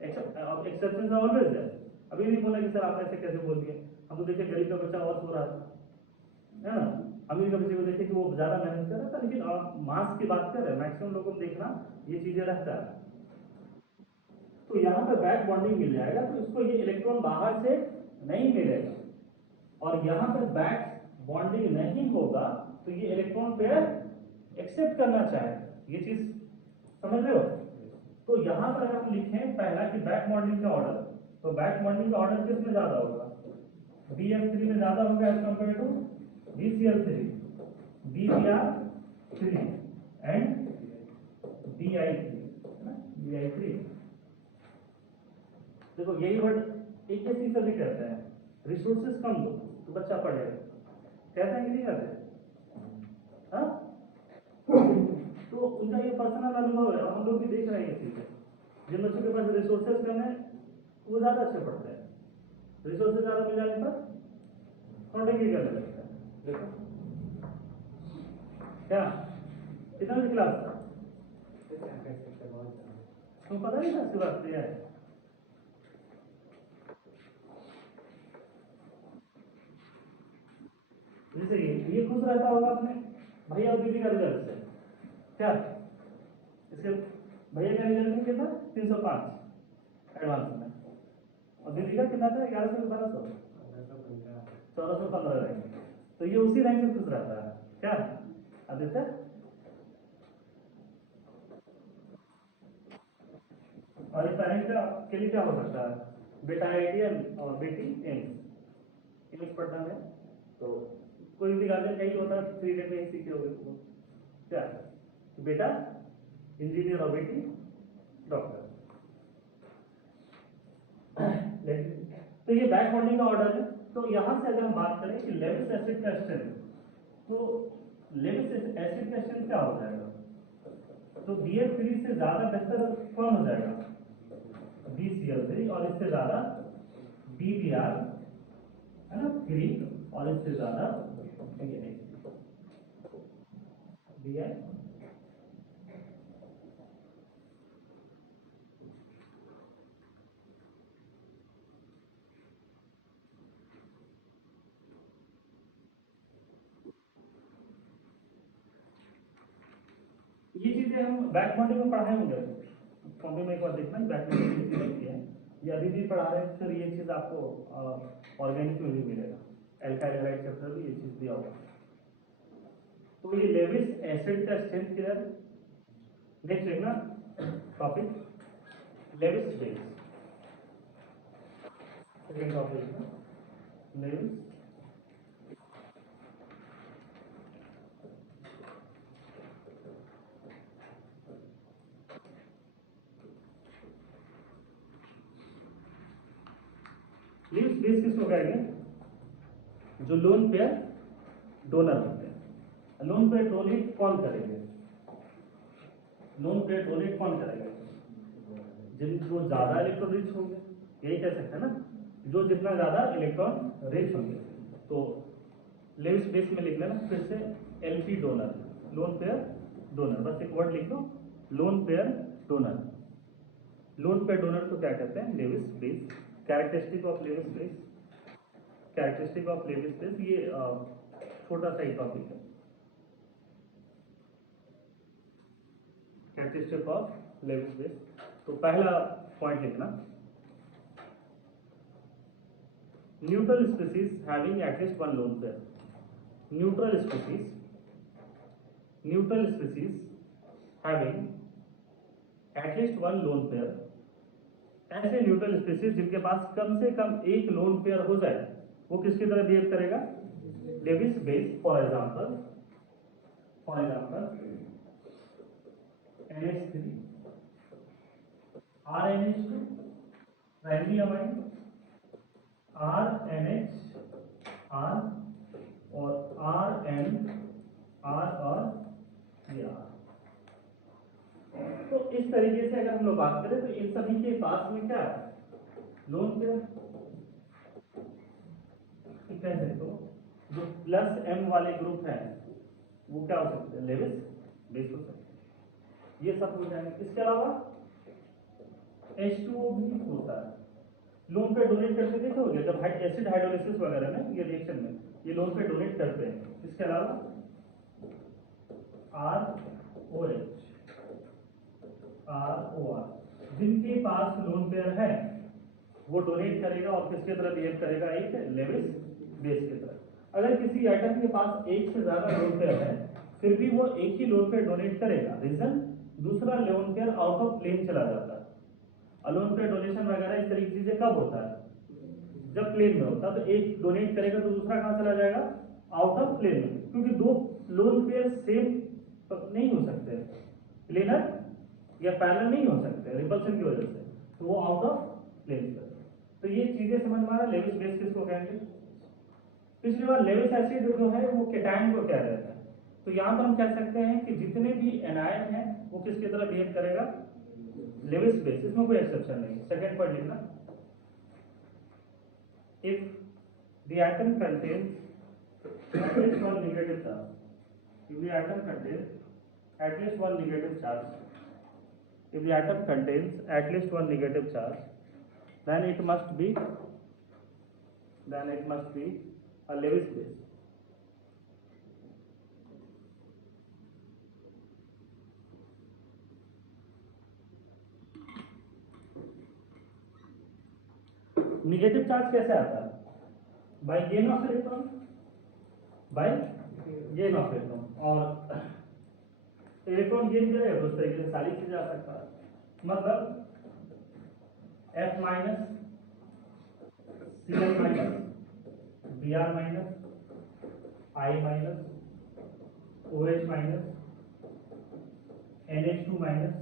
एक्सेप्शन ऑलवेज है। अभी नहीं बोला कि सर आप ऐसे कैसे बोल दिए, हम तो देखिए गरीब का बच्चा और सो रहा था, है ना, अमीर का बच्चे को देखे कि वो ज्यादा मेहनत कर रहा था, लेकिन आप मास की बात कर रहे हैं, मैक्सिमम लोगों को देखना ये चीजें रहता है। तो यहाँ पे बैक बॉन्डिंग मिल जाएगा, तो इसको ये इलेक्ट्रॉन बाहर से नहीं मिलेगा, और यहाँ पे बैक बॉन्डिंग नहीं होगा तो ये इलेक्ट्रॉन पेयर एक्सेप्ट करना चाहे, ये चीज समझ रहे हो? तो यहाँ पर आप लिखें पहला कि बैक बॉन्डिंग का ऑर्डर, तो बैक बॉन्डिंग का ऑर्डर किस में ज्यादा होगा? BF3 में ज्यादा होगा as compare to BCl3, BBr3 and Bi3। देखो यही वर्ड एक चीज सभी कहते हैं, रिसोर्सेज कम दो तो बच्चा पढ़ेगा, कहते हैं कि नहीं कहते? हाँ, तो उनका ये पर्सनल अनुभव है, हम लोग भी देख रहे हैं ये चीजें। जिन बच्चों के पास रिसोर्सेज कम है वो ज्यादा अच्छे पढ़ते हैं, रिसोर्सेज ज्यादा मिल जाने पर थोड़ा डिग्री करने लगता है। देखो क्या कितना बजे क्लास था? तुम पता नहीं था इसकी बात है। जैसे ये खुश रहता होगा अपने भैया और दीदी का रिजल्ट से, क्या इसके भैया का रिजल्ट कितना? 305 एडवांस में, और दीदी का कितना था? 1100 1200 1415 रैंक। तो ये उसी रैंक से खुश रहता है, क्या आदित्य? और ये पेरेंट का के लिए क्या हो सकता है? बेटा IIT और बेटी एम्स पढ़ना है, तो कोई भी गार्जियन यही होता है, 3 डेट में सीखे होगे तो क्या, बेटा इंजीनियर और बेटी डॉक्टर। तो ये बैक बॉन्डिंग का ऑर्डर है। तो यहां से अगर हम बात करें कि लेविस एसिड का स्ट्रेंथ, तो लेविस एसिड का स्ट्रेंथ क्या हो जाएगा? तो BF3 से ज्यादा बेहतर कौन हो जाएगा? BCl3, और इससे ज्यादा BBr, है ना, 3, और इससे ज्यादा BI। ये चीजें हम बैक बॉन्डिंग में पढ़ाए होंगे, कॉपी में एक बार देखना बैक बॉन्डिंग की है, ये अभी भी पढ़ा रहे हैं, फिर ये चीज आपको ऑर्गेनिक में भी मिलेगा, एल्काइल हैलाइड चैप्टर भी ये चीज दिया होगा। तो ये लेविस एसिड का स्ट्रेंथ किधर है? नेक्स्ट देखना topic Lewis base, second topic है लेविस लीव्स बेस किसको कहेंगे? जो लोन पेयर डोनर होते हैं। लोन पेयर डोनेट कौन करेंगे? लोन पेयर डोनेट कौन करेंगे? जिनको ज्यादा इलेक्ट्रॉन रिच होंगे, यही कह सकते हैं ना, जो जितना ज्यादा इलेक्ट्रॉन रिच होंगे। तो लेविस बेस में लिख लेना फिर से LP donor, lone pair donor, बस एक वर्ड लिख लो, lone pair donor. Lone pair donor को क्या कहते हैं? Lewis base. Characteristic of Lewis base, characteristic of Lewis base, ये छोटा सा ही टॉपिक है। कैरेक्टरिस्टिक ऑफ लेविस बेस, तो पहला पॉइंट लिखना, neutral species having at least one lone pair. Neutral species having at least one lone pair, ऐसे न्यूट्रल स्पीसीज जिनके पास कम से कम एक लोन पेयर हो जाए, वो किसकी तरह बिहेव करेगा? Lewis base. For example NH3 RNH2 primary amine, RNH R और RN R और ये R। तो इस तरीके से अगर हम लोग बात करें तो इन सभी के पास में क्या है? Lone pair. कैसे? तो जो प्लस M वाले ग्रुप हैं वो क्या हो सकते हैं? लेविस बेस हो सकते हैं। ये सब हो जाएंगे। इसके अलावा H2O भी होता है, लोन पे डोनेट करते देखो होगा जब एसिड हाइड्रोलिसिस वगैरह में, ये रिएक्शन में ये लोन पे डोनेट करते हैं। इसके अलावा ROR जिनके पास लोन पेयर है वो डोनेट करेगा और किसके तरह बिहेव करेगा? एक लेविस बेस की तरह। अगर किसी आइटम के पास एक से ज्यादा लोन पेयर है फिर भी वो एक ही लोन पेयर डोनेट करेगा। रीजन? दूसरा lone pair out of plane चला जाता है। लोन पेयर डोनेशन वगैरह इस तरीके की चीजें कब होता है? जब प्लेन में होता है। तो एक डोनेट करेगा तो दूसरा कहां चला जाएगा? आउट ऑफ प्लेन में, क्योंकि दो लोन पेयर सेम नहीं हो सकते, प्लेनर या पैरेलल नहीं हो सकते रिपल्शन की वजह से, तो वो आउट ऑफ प्लेन पर। तो ये चीजें समझ में आ रहा है। लेविस बेस किसको कहेंगे? पिछली बार लेविस एसिड जो है वो केटायन को कह रहे थे, तो यहां पर हम कह सकते हैं कि जितने भी एनायन है वो किसकी तरह बिहेव करेगा? Lewis base. इसमें कोई एक्सेप्शन नहीं है। सेकंड पॉइंट लिखना, if the atom contains at least one negative charge, if the atom contains at least one negative charge, if the atom contains at least one negative charge, then it must be a Lewis base. Negative charge कैसे आता है? By gain of electron, by gain of electron. और इलेक्ट्रॉन गेन करेगा तो उस तरीके से सारी चीजें आ सकता है। मतलब F minus, Cl minus, Br minus, I minus, OH minus, NH2 minus,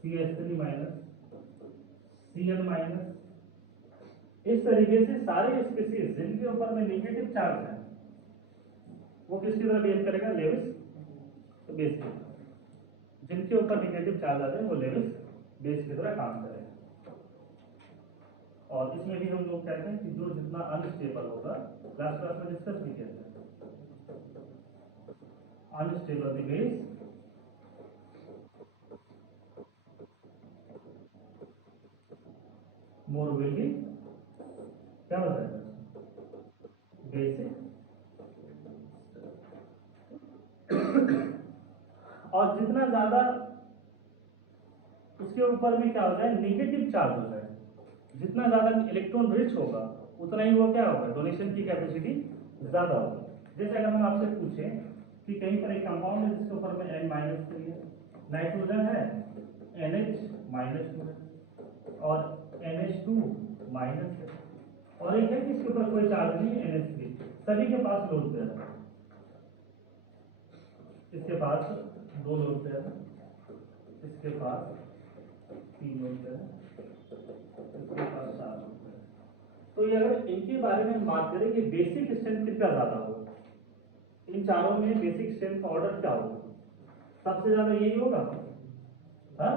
CH3 minus, Cl minus. इस तरीके से सारे स्पीसीज जिनके ऊपर में नेगेटिव चार्ज है वो किसकी तरह बिहेव करेगा? लेविस बेस की तरह। जिनके ऊपर नेगेटिव चार्ज आ रहे हैं वो लेविस बेस की तरह काम करेगा। और इसमें भी हम लोग कहते हैं कि जो जितना अनस्टेबल होगा, लास्ट क्लास में डिस्कस भी किया था, unstable base more will be क्या हो जाएगा? बेसिक। और जितना ज्यादा उसके ऊपर में क्या हो जाए? नेगेटिव चार्ज हो जाए, जितना ज्यादा इलेक्ट्रॉन रिच होगा उतना ही वो क्या होगा? डोनेशन की कैपेसिटी ज्यादा होगी। जैसे अगर हम आपसे पूछें कि कहीं पर एक कंपाउंड है जिसके ऊपर में N-3 है, नाइट्रोजन है NH-2 है और NH2 माइनस है, और एक है जिसके ऊपर कोई चार्ज नहीं है NH3, सभी के पास लोन पेयर है। इसके पास 2 लोन पेयर है, इसके पास 3 लोन पेयर है, इसके पास 4 लोन पेयर है। तो ये अगर इनके बारे में बात करें कि बेसिक स्ट्रेंथ कितना ज्यादा होगा, इन चारों में बेसिक स्ट्रेंथ का ऑर्डर क्या होगा? सबसे ज्यादा यही होगा। हाँ,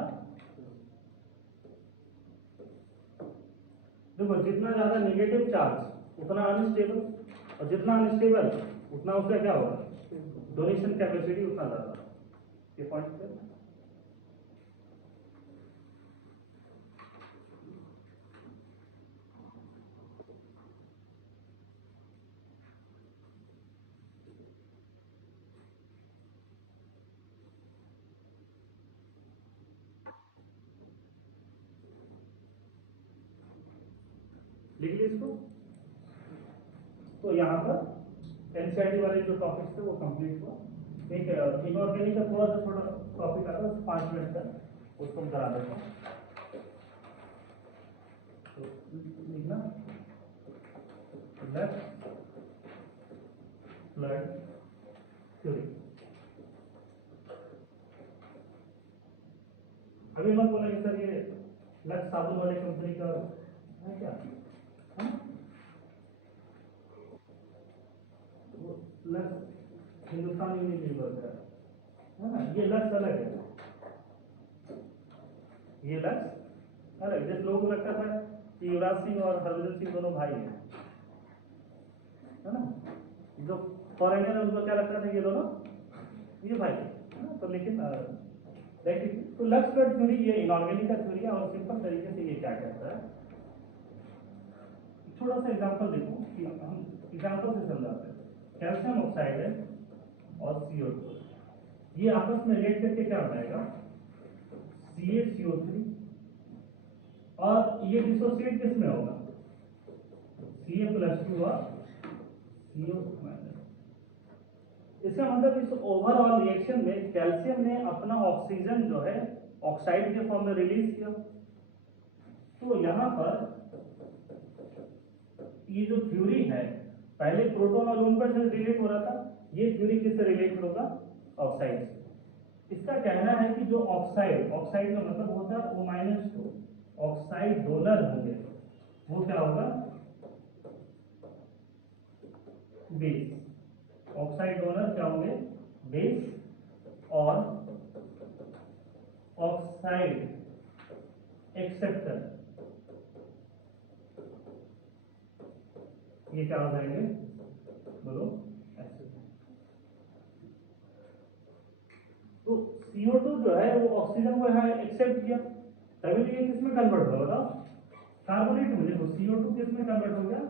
देखो जितना ज्यादा नेगेटिव चार्ज उतना अनस्टेबल, और जितना अनस्टेबल उतना उसका क्या होगा? डोनेशन कैपेसिटी उतना ज्यादा। ये पॉइंट पे लिख ली इसको। तो यहाँ पर एनसीईआरटी वाले जो टॉपिक्स थे वो कंप्लीट हुआ। एक इनऑर्गेनिक का थोड़ा सा छोटा टॉपिक आता है 5 मिनट का, उसको हम करा देते हैं। तो लिखना लक्स फ्लड थ्योरी। अभी मत बोला कि सर ये लक्स साबुन वाले कंपनी का है क्या? लक्स हिंदुस्तान यूनिलीवर का है ना, ये लक्स अलग है, ये लक्स अलग। जैसे लोगों को लगता था कि युवराज सिंह और हरभजन सिंह दोनों भाई हैं, है ना, जो फॉरेनर उनको क्या लगता था ये दोनों ये भाई है ना? तो लेकिन तो लक्स फ्लड थ्योरी ये इनऑर्गेनिक का थ्योरी है और सिंपल तरीके से ये क्या कहता है, थोड़ा सा एग्जांपल देखो कि हम एग्जांपल से समझाते हैं। कैल्शियम ऑक्साइड है और CO2, ये आपस में रिएक्ट करके क्या बनाएगा CaCO3, और ये डिसोसिएट किस में होगा Ca+2 और CO-। इसका मतलब इस ओवरऑल रिएक्शन में कैल्शियम ने अपना ऑक्सीजन जो है ऑक्साइड के फॉर्म में रिलीज किया। तो यहां पर ये जो थ्योरी है, पहले प्रोटॉन और लून पर से रिलेट हो रहा था, ये थ्योरी किससे रिलेट होगा ऑक्साइड से। इसका कहना है कि जो ऑक्साइड का मतलब होता है O-2 ऑक्साइड डोनर होंगे, वो क्या होगा बेस। ऑक्साइड डोनर क्या होंगे बेस, और ऑक्साइड एक्सेप्टर ये क्या हो जाएंगे बोलो एसिड। तो CO2 जो है वो ऑक्सीजन को यहाँ एक्सेप्ट किया, तभी तो ये किसमें कन्वर्ट होगा बताओ कार्बोनेट में। देखो CO2 किसमें कन्वर्ट हो गया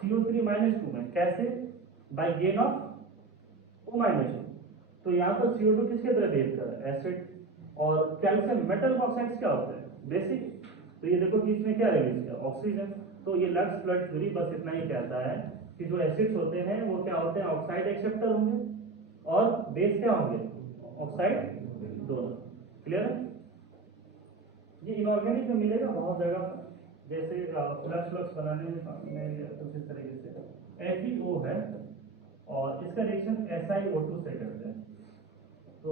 CO3-2 में, कैसे बाय गेन ऑफ O-2। तो यहाँ पर CO2 किसके तरह बिहेव कर रहा है एसिड, और कैल्शियम मेटल ऑक्साइड्स क्या होते हैं बेसिक। तो ये देखो कि इसमें क्या रिलीज किया ऑक्सीजन। तो ये लक्स फ्लड थ्योरी बस इतना ही कहता है कि जो एसिड्स होते हैं वो क्या होते हैं ऑक्साइड एक्सेप्टर होंगे, और बेस क्या होंगे ऑक्साइड डोनर। क्लियर है? ये इनऑर्गेनिक में मिलेगा बहुत जगह, जैसे फ्लक्स बनाने में कुछ इस तरीके से FeO है और इसका रिएक्शन SiO2 से करते हैं। तो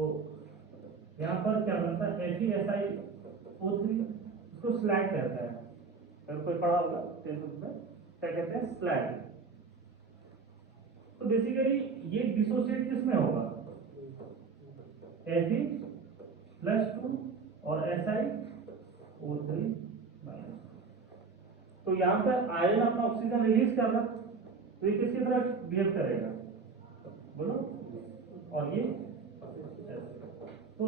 यहाँ पर क्या बनता है FeSiO3, उसको स्लैग कहता है। अगर कोई पढ़ा होगा 10th में क्या कहते हैं स्लैग। तो बेसिकली ये डिसोसिएट किस में होगा Fe+2 और SiO3-। तो यहाँ पर आयरन अपना ऑक्सीजन रिलीज कर रहा, तो ये किसकी तरह बिहेव करेगा बोलो, और ये तो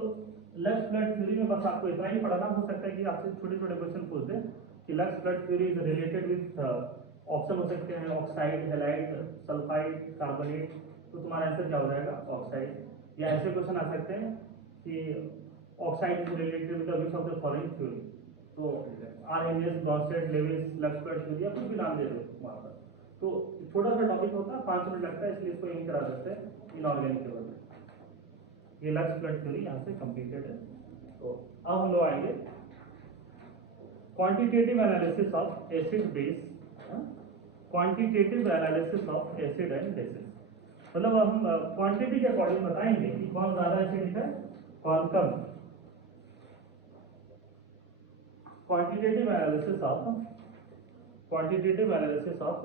लक्स फ्लड थ्योरी में बस आपको इतना ही पढ़ना। हो सकता है कि आपसे छोटे छोटे क्वेश्चन पूछ दे कि lux Flood theory is related with option हो सकते हैं ऑक्साइड, हैलाइड, सल्फाइड, कार्बोनेट, तो तुम्हारा आंसर क्या हो जाएगा ऑक्साइड। या ऐसे क्वेश्चन आ सकते हैं कि oxide is related with the use of the following theory, तो Arrhenius, Bronsted, Lewis, Lux Flood theory या कुछ भी नाम दे दो वहां पर। तो छोटा सा टॉपिक होता है 5 मिनट लगता है, इसलिए इसको यहीं करा सकते हैं इनऑर्गेनिक के बदले। ये लक्स फ्लड थ्योरी यहाँ से कंप्लीटेड है। तो अब हम लोग आएंगे quantitative analysis of acid base, quantitative analysis of acid and bases. मतलब हम क्वांटिटी के अकॉर्डिंग बताएंगे कि कौन ज्यादा एसिडिक है कौन कम। Quantitative analysis of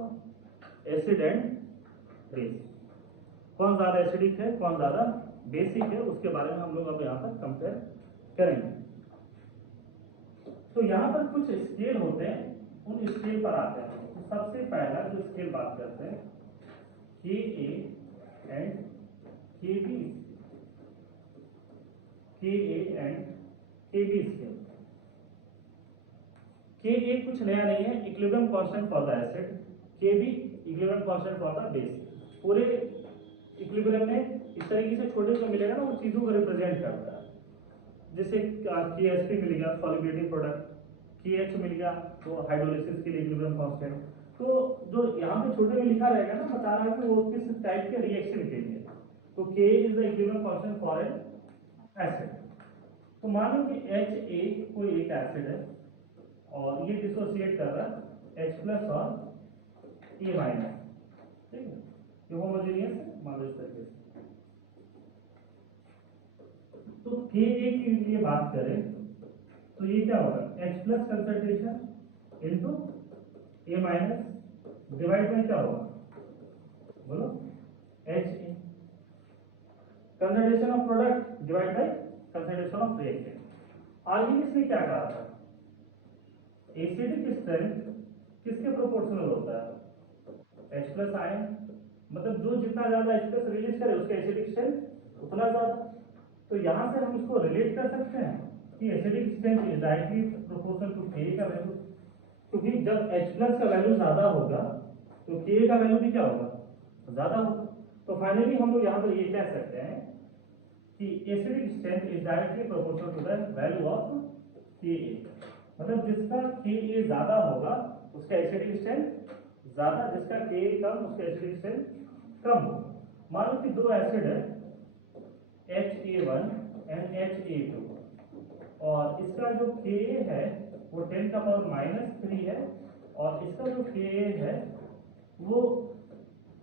acid and base, कौन ज्यादा एसिडिक है कौन ज्यादा बेसिक है, उसके बारे में हम लोग अब यहाँ पर कंपेयर करेंगे। तो यहाँ पर कुछ स्केल होते हैं, उन स्केल पर आते हैं। तो सबसे पहला जो स्केल बात करते हैं Ka and Kb, Ka and Kb scale. Ka कुछ नया नहीं है, equilibrium constant for the acid, Kb equilibrium constant for the base. पूरे इक्विलिब्रियम में इस तरीके से छोटे जो मिलेगा ना वो चीजों को रिप्रेजेंट करता है। जैसे KSP मिल गया सॉल्युबिलिटी प्रोडक्ट, KH मिल गया तो हाइड्रोलिसिस के लिए इक्विलिब्रियम कांस्टेंट। तो जो यहाँ पे छोटे में लिखा रहेगा ना बता रहा है कि वो किस टाइप के रिएक्शन के लिए। तो K is the equilibrium constant for an acid. तो मान लो कि HA कोई एक एसिड है और ये डिसोसिएट कर रहा है H प्लस और A माइनस, ठीक है, ये होमोजेनियस है मान लो इस तरीके से। तो Ka की लिए बात करें तो ये क्या होगा, H plus concentration into A minus divide में क्या होगा, बोलो, HA concentration of product divide by concentration of reactant. Organics ने क्या कहा था, एसिडिक स्ट्रेंथ किसके प्रोपोर्शनल होता है, H प्लस आयन, मतलब जो जितना ज्यादा H प्लस रिलीज करे उसका एसिडिक स्ट्रेंथ उतना ज्यादा। तो यहां से हम इसको रिलेट कर सकते हैं कि acidic strength is directly proportional to Ka का वैल्यू, क्योंकि जब H प्लस का वैल्यू ज्यादा होगा तो Ka का वैल्यू भी क्या होगा, ज्यादा होगा। तो फाइनली हम लोग यहाँ पर ये कह सकते हैं कि acidic strength is directly proportional to the value of Ka, मतलब जिसका Ka ज्यादा होगा उसका एसिडिक स्ट्रेंथ ज्यादा, जिसका Ka कम उसका एसिडिक स्ट्रेंथ कम होगा। मान लो कि दो एसिड है HA1 एंड HA2 और इसका जो Ka है वो 10 का पावर -3 है और इसका जो Ka है वो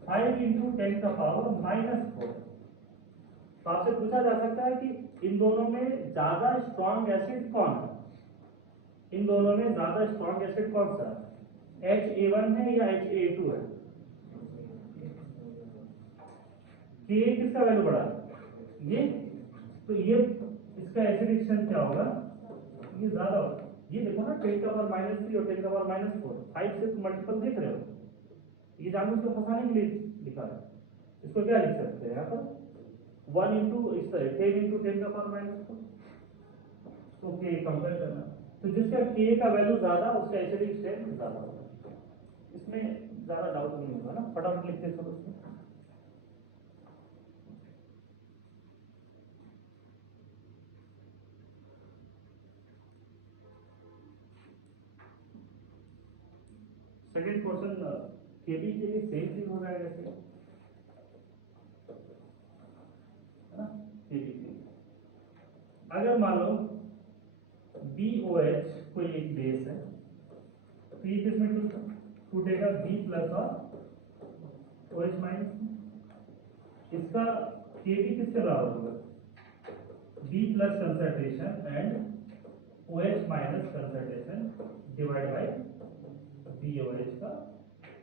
5 इंटू 10 का पावर -4। तो आपसे पूछा जा सकता है कि इन दोनों में ज्यादा स्ट्रॉन्ग एसिड कौन है, इन दोनों में ज्यादा स्ट्रॉन्ग एसिड कौन सा है, HA1 है या HA2 है। Ka किसका वैल्यू बढ़ा, ये, तो ये इसका एसिडिक स्ट्रेंथ क्या होगा, ये ज्यादा होगा। ये देखो ना 10 का पावर -3 और 10 का पावर -4, 5 से मल्टीपल देख रहे हो, ये जानबूझ के फंसाने के लिए लिखा है। इसको क्या लिख सकते हैं यहाँ पर 1 इंटू इस तरह 10 इंटू 10 का पावर -4, तो Ka कंपेयर करना, तो जिसका Ka का वैल्यू ज्यादा उसका एसिडिक स्ट्रेंथ ज्यादा होगा। इसमें ज्यादा डाउट नहीं होगा ना, फटाफट लिखते सब उसको। सेकेंड क्वेश्चन Kb के लिए सेम चीज हो जाएगा जैसे, है ना, Kb के लिए अगर मान लो BOH कोई एक बेस है तो ये किसमें टूटेगा, B प्लस और OH माइनस, इसका Kb किसके बराबर होगा, B plus concentration and OH minus concentration divide by BOH का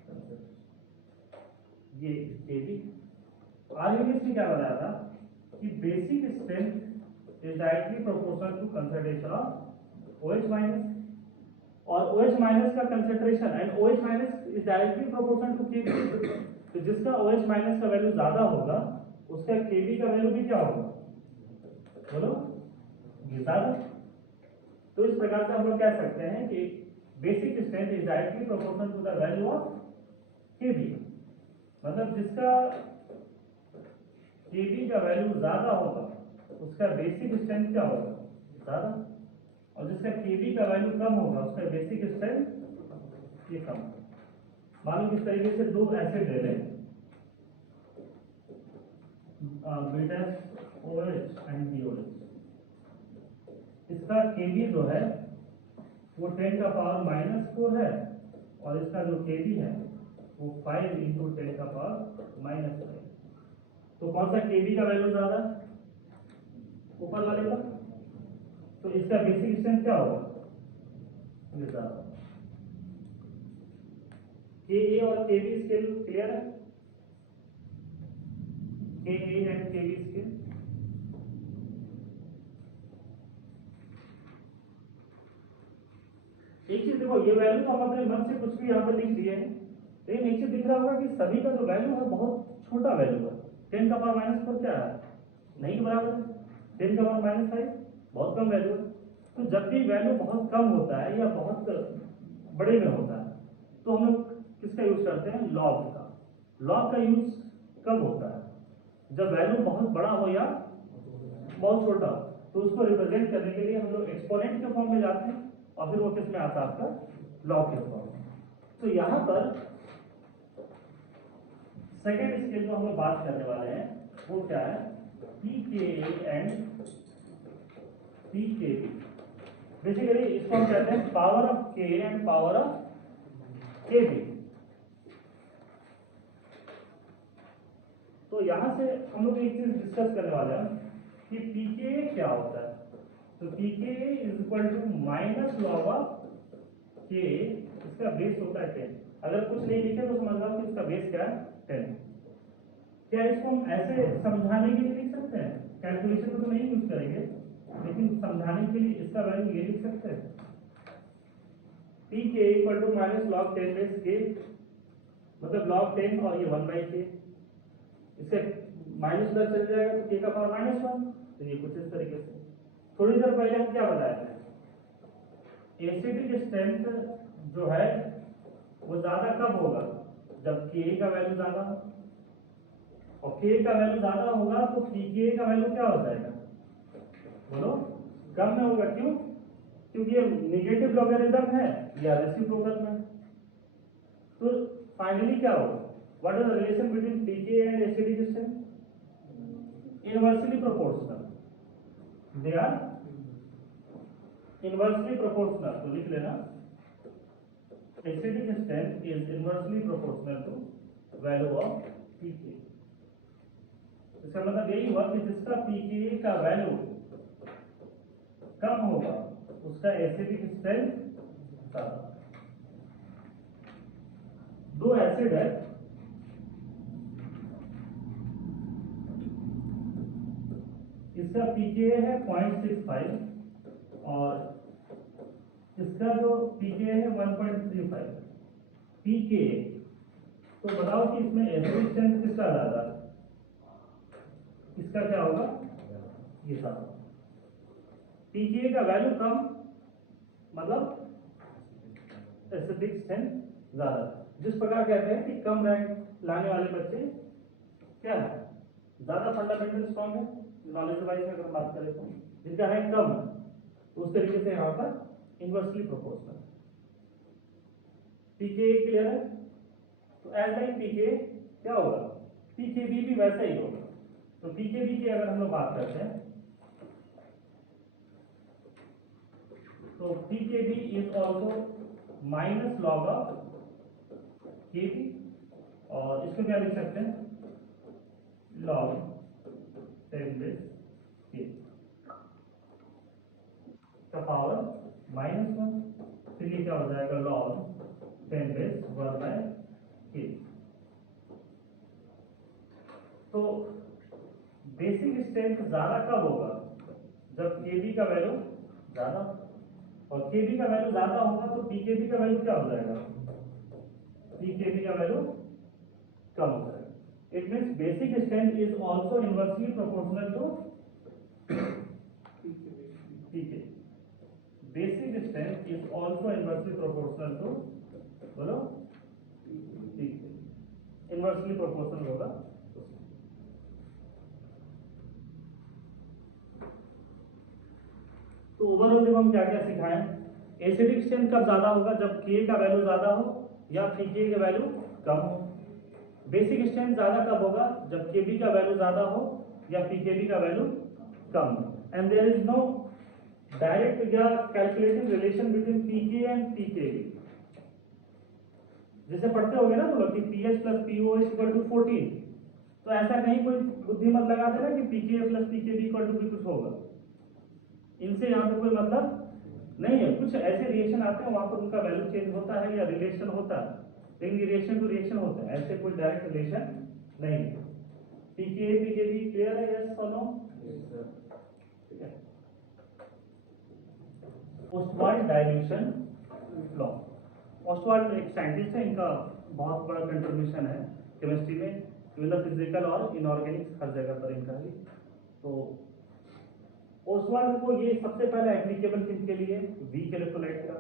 कंसंट्रेशन, ये Kb। आर्गेनिक्स ने क्या बताया था कि basic strength is directly proportional to concentration of OH minus, और OH माइनस का concentration and OH minus is directly proportional to Kb। तो जिसका OH माइनस का वैल्यू ज्यादा होगा उसका Kb का वैल्यू भी क्या होगा, बोलो, ये ज्यादा। तो इस प्रकार से हम लोग कह सकते हैं कि basic strength is directly proportional to the value of Kb, मतलब जिसका Kb का वैल्यू ज्यादा होगा उसका बेसिक स्ट्रेंथ क्या होगा, ज्यादा, और जिसका Kb का वैल्यू कम होगा उसका बेसिक स्ट्रेंथ ये कम। मान लो किस तरीके से दो एसिड ले लें, बीटा OH एंड BOH, इसका Kb जो है वो 10 का पावर -4 है और इसका जो Kb है वो 5 इंटू 10 का पावर -5। तो कौन सा Kb का वैल्यू ज्यादा, ऊपर वाले का, तो इसका बेसिक स्ट्रेंथ क्या होगा, ये ज्यादा। Ka और Kb स्केल क्लियर है, Ka एंड Kb स्केल, एक चीज देखो, ये वैल्यू तो हम अपने मन से कुछ भी यहाँ पर लिख दिए हैं, लेकिन एक चीज दिख रहा होगा कि सभी का जो वैल्यू है बहुत छोटा वैल्यू है। 10 का पावर -4 क्या है, नहीं बराबर है 10 का पावर -5, बहुत कम वैल्यू है। तो जब भी वैल्यू बहुत कम होता है या बहुत बड़े में होता है तो हम लोग किसका यूज करते हैं, लॉग का। लॉग का यूज कब होता है, जब वैल्यू बहुत बड़ा हो या बहुत छोटा हो, तो उसको रिप्रेजेंट करने के लिए हम लोग एक्सपोनेंट के फॉर्म में जाते हैं और फिर वो किस में आता है, आपका लॉग के फॉर्म में। तो यहाँ पर सेकेंड स्केल जो हम लोग बात करने वाले हैं वो क्या है, pKa एंड पी के बी। बेसिकली इसको हम कहते हैं पावर ऑफ के and power of K B. तो यहां से हम लोग एक चीज डिस्कस करने वाले हैं कि पी के क्या होता है। तो p K is equal to minus log of K, इसका बेस होता है 10। अगर कुछ नहीं लिखे तो समझ लो कि इसका बेस क्या है 10। क्या इसको हम ऐसे समझाने के लिए लिख सकते हैं? कैलकुलेशन में तो नहीं यूज करेंगे, लेकिन समझाने के लिए इसका वैल्यू ये लिख सकते हैं, p K equal to minus log 10 base K, मतलब लॉग 10 और ये 1/k। इससे माइनस उधर चल जाएगा तो के का पावर -1। तो ये कुछ इस तरीके से। थोड़ी देर पहले हम क्या बताया था, एसिडिक स्ट्रेंथ जो है वो ज्यादा कब होगा, जब के का वैल्यू ज्यादा हो, और के का वैल्यू ज्यादा होगा तो पीके का वैल्यू क्या हो जाएगा, बोलो, कम में होगा। क्यों? क्योंकि ये नेगेटिव लॉगरिथम है या रेसिप्रोकल में। तो फाइनली क्या होगा, what is the relation between P K and acidic strength? Inversely proportional, they are inversely proportional. तो लिख लेना, acidic strength is inversely proportional to value of P K. इसका मतलब यही हुआ कि जिसका पीके का वैल्यू कम होगा उसका एसिडिक स्ट्रेंथ ज्यादा। दो एसिड है, इसका पीके है 0.65 और इसका जो पीके है 1.35 पीके। तो बताओ कि इसमें एसिडिक स्ट्रेंथ किसका ज्यादा, इसका क्या होगा, ये सब। पीके का वैल्यू कम मतलब एसिडिक स्ट्रेंथ ज्यादा। जिस प्रकार कहते हैं कि कम रैंक लाने वाले बच्चे क्या है, ज्यादा फंडामेंटल स्ट्रॉन्ग है नॉलेज वाइज में अगर बात करें तो, जिनका रैंक कम है, तो उस तरीके से यहाँ पर इनवर्सली प्रोपोर्शनल। पीके क्लियर है? तो एज लाइक पीके क्या होगा, पीके भी वैसा ही होगा। तो पीके बी की अगर हम लोग बात करते हैं तो P K B is also minus log of K B, और इसको क्या लिख सकते हैं, लॉग 10 बेस के का पावर -1। फिर ये क्या हो जाएगा, लॉग 10 बेस 1/k। तो बेसिक स्ट्रेंथ ज्यादा कब होगा, जब केबी का वैल्यू ज्यादा, और केबी का वैल्यू ज्यादा होगा तो पीकेबी का वैल्यू क्या हो जाएगा, पीकेबी का वैल्यू कम हो जाएगा। It means basic strength is also inversely proportional to pK. Basic strength is also inversely proportional to, बोलो, पीके। इनवर्सली प्रोपोर्शनल होगा। तो ओवरऑल देखो हम क्या क्या सिखाएं, एसिडिक स्ट्रेंथ कब ज्यादा होगा, जब के का वैल्यू ज्यादा हो या पीके का वैल्यू कम हो। बेसिक स्ट्रेंथ ज्यादा कब होगा, जब केबी का वैल्यू ज्यादा हो या पीकेबी का वैल्यू कम हो। And there is no direct या calculating relation between P K and P K B. जैसे पढ़ते होगे ना तो कि P H plus P O is equal to 14, तो ऐसा कहीं कोई बुद्धि मत लगा देना कि पीके प्लस पीकेबी इक्वल टू भी कुछ होगा। इनसे यहाँ पे कोई मतलब नहीं है। कुछ ऐसे रिएक्शन आते हैं वहां पर उनका वैल्यू चेंज होता है या रिलेशन होता है, लेकिन रिएक्शन टू रिएक्शन होता है, ऐसे कोई डायरेक्ट रिलेशन नहीं है। पीके पीकेबी क्लियर है, यस और नो? ठीक है। Ostwald dilution law. ओस्टवाल्ड एक साइंटिस्ट है, इनका बहुत बड़ा कंट्रीब्यूशन है केमिस्ट्री में, इवन फिजिकल और इनऑर्गेनिक्स हर जगह पर इनका भी। तो ओस्टवाल्ड को ये सबसे पहले एप्लीकेबल किसके लिए, वीक इलेक्ट्रोलाइट का।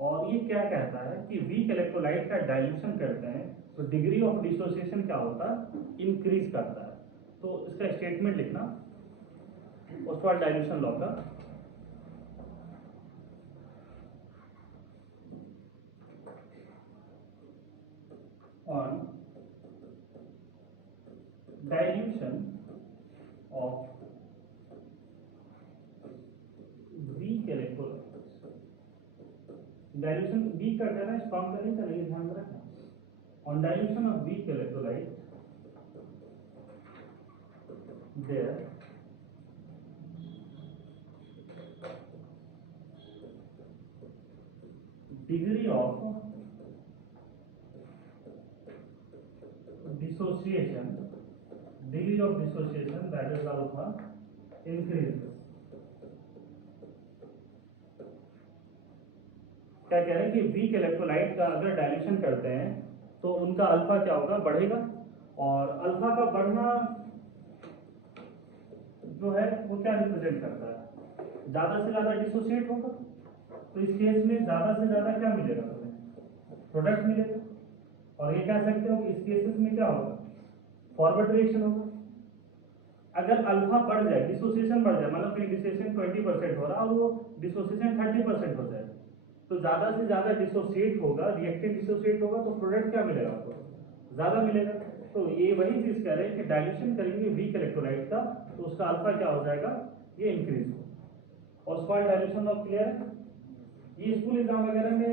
और ये क्या कहता है कि वीक इलेक्ट्रोलाइट का डाइल्यूशन करते हैं तो डिग्री ऑफ डिसोसिएशन क्या होता है, इंक्रीज करता है। तो इसका स्टेटमेंट लिखना ओस्टवाल्ड डाइल्यूशन लॉ का। On dilution of dilution weak का कहना है, स्ट्रॉन्ग का नहीं कहना, ये ध्यान में रखना। On dilution of weak electrolyte there degree of dissociation, that is alpha increases। क्या कह रहे हैं कि वीक इलेक्ट्रोलाइट का अगर डाइल्यूशन करते हैं तो उनका अल्फा क्या होगा, बढ़ेगा। और अल्फा का बढ़ना जो है वो क्या रिप्रेजेंट करता है, ज्यादा से ज्यादा डिसोसिएट होगा। तो इस केस में ज्यादा से ज्यादा क्या मिलेगा तुम्हें, प्रोडक्ट मिलेगा। और ये कह सकते हो कि इस केसेस में क्या होगा, फॉरवर्ड रिएक्शन होगा। अगर अल्फा बढ़ जाए, डिसोसिएशन बढ़ जाए, मतलब डिसोसिएशन 20% हो रहा और वो डिसोसिएशन 30% हो जाए, तो ज्यादा से ज्यादा डिसोसिएट होगा, रिएक्टेंट डिसोसिएट होगा, तो प्रोडक्ट क्या मिलेगा आपको, ज्यादा मिलेगा। तो ये वही चीज कह रहे हैं कि डाइल्यूशन करेंगे वीक इलेक्ट्रोलाइट का तो उसका अल्फा क्या हो जाएगा, ये इंक्रीज हो। और स्मॉल डाइल्यूशन ऑफ क्लियर है, ये स्कूल एग्जाम वगैरह में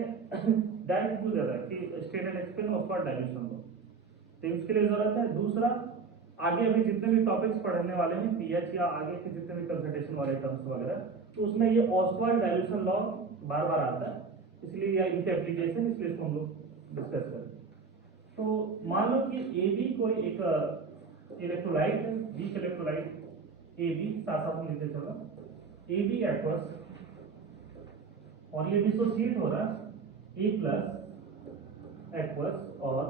डायरेक्ट पूछ जाता है कि state and explain of small dilution दो, तो इसके लिए जरूरत है। दूसरा, आगे अभी जितने भी टॉपिक्स पढ़ने वाले हैं पीएच या आगे के जितने भी कंसल्टेशन वाले टर्म्स वगैरह, तो उसमें ये ऑस्वाल्ड डाइल्यूशन लॉ बार बार आता है, इसलिए या इनके एप्लीकेशन, इसलिए इसको हम लोग डिस्कस करें। तो मान लो कि ए बी कोई एक इलेक्ट्रोलाइट है, वीक इलेक्ट्रोलाइट ए बी, साथ साथ में लिखते चलो, ए बी एक्वस, और ये डिसोसिएट हो रहा है ए प्लस एक्वस और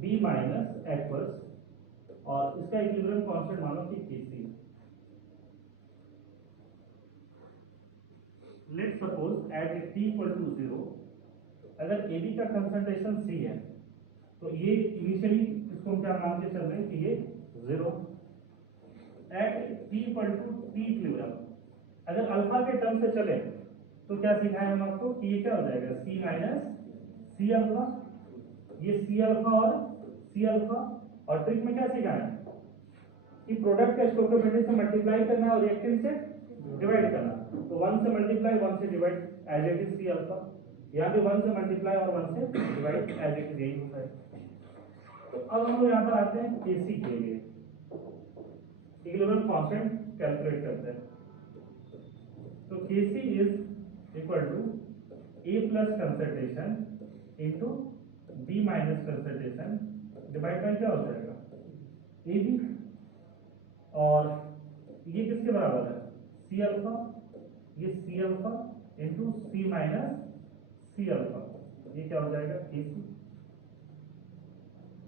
बी माइनस एक्वस, और इसका इक्विलिब्रियम कांस्टेंट मानो कि Kc। Let's suppose at t equal to 0 अगर AB का कंसंट्रेशन C है तो ये इनिशियली इसको हम क्या मान के चल रहे हैं कि ये 0। At t equal to T equilibrium अगर अल्फा के टर्म से चले तो क्या सिखाए हम आपको कि ये क्या हो जाएगा, C माइनस C अल्फा, ये C अल्फा और C अल्फा। और ट्रिक में क्या सिखाया कि प्रोडक्ट का स्टोइकोमेट्रिक से मल्टीप्लाई करना और रिएक्टेंट से डिवाइड करना। तो 1 से मल्टीप्लाई 1 से divide as it is C alpha, यहाँ भी 1 से मल्टीप्लाई और 1 से डिवाइड एज इट इज, यही होता है। तो अब हम लोग यहाँ पर आते हैं Kc के लिए, इक्विलिब्रियम कांस्टेंट कैलकुलेट करते हैं। तो Kc is equal to A plus concentration into B minus concentration divide by क्या हो जाएगा, AB। और ये किसके बराबर है, C अल्फा, ये C alpha into C minus C alpha, ये क्या हो जाएगा Kc।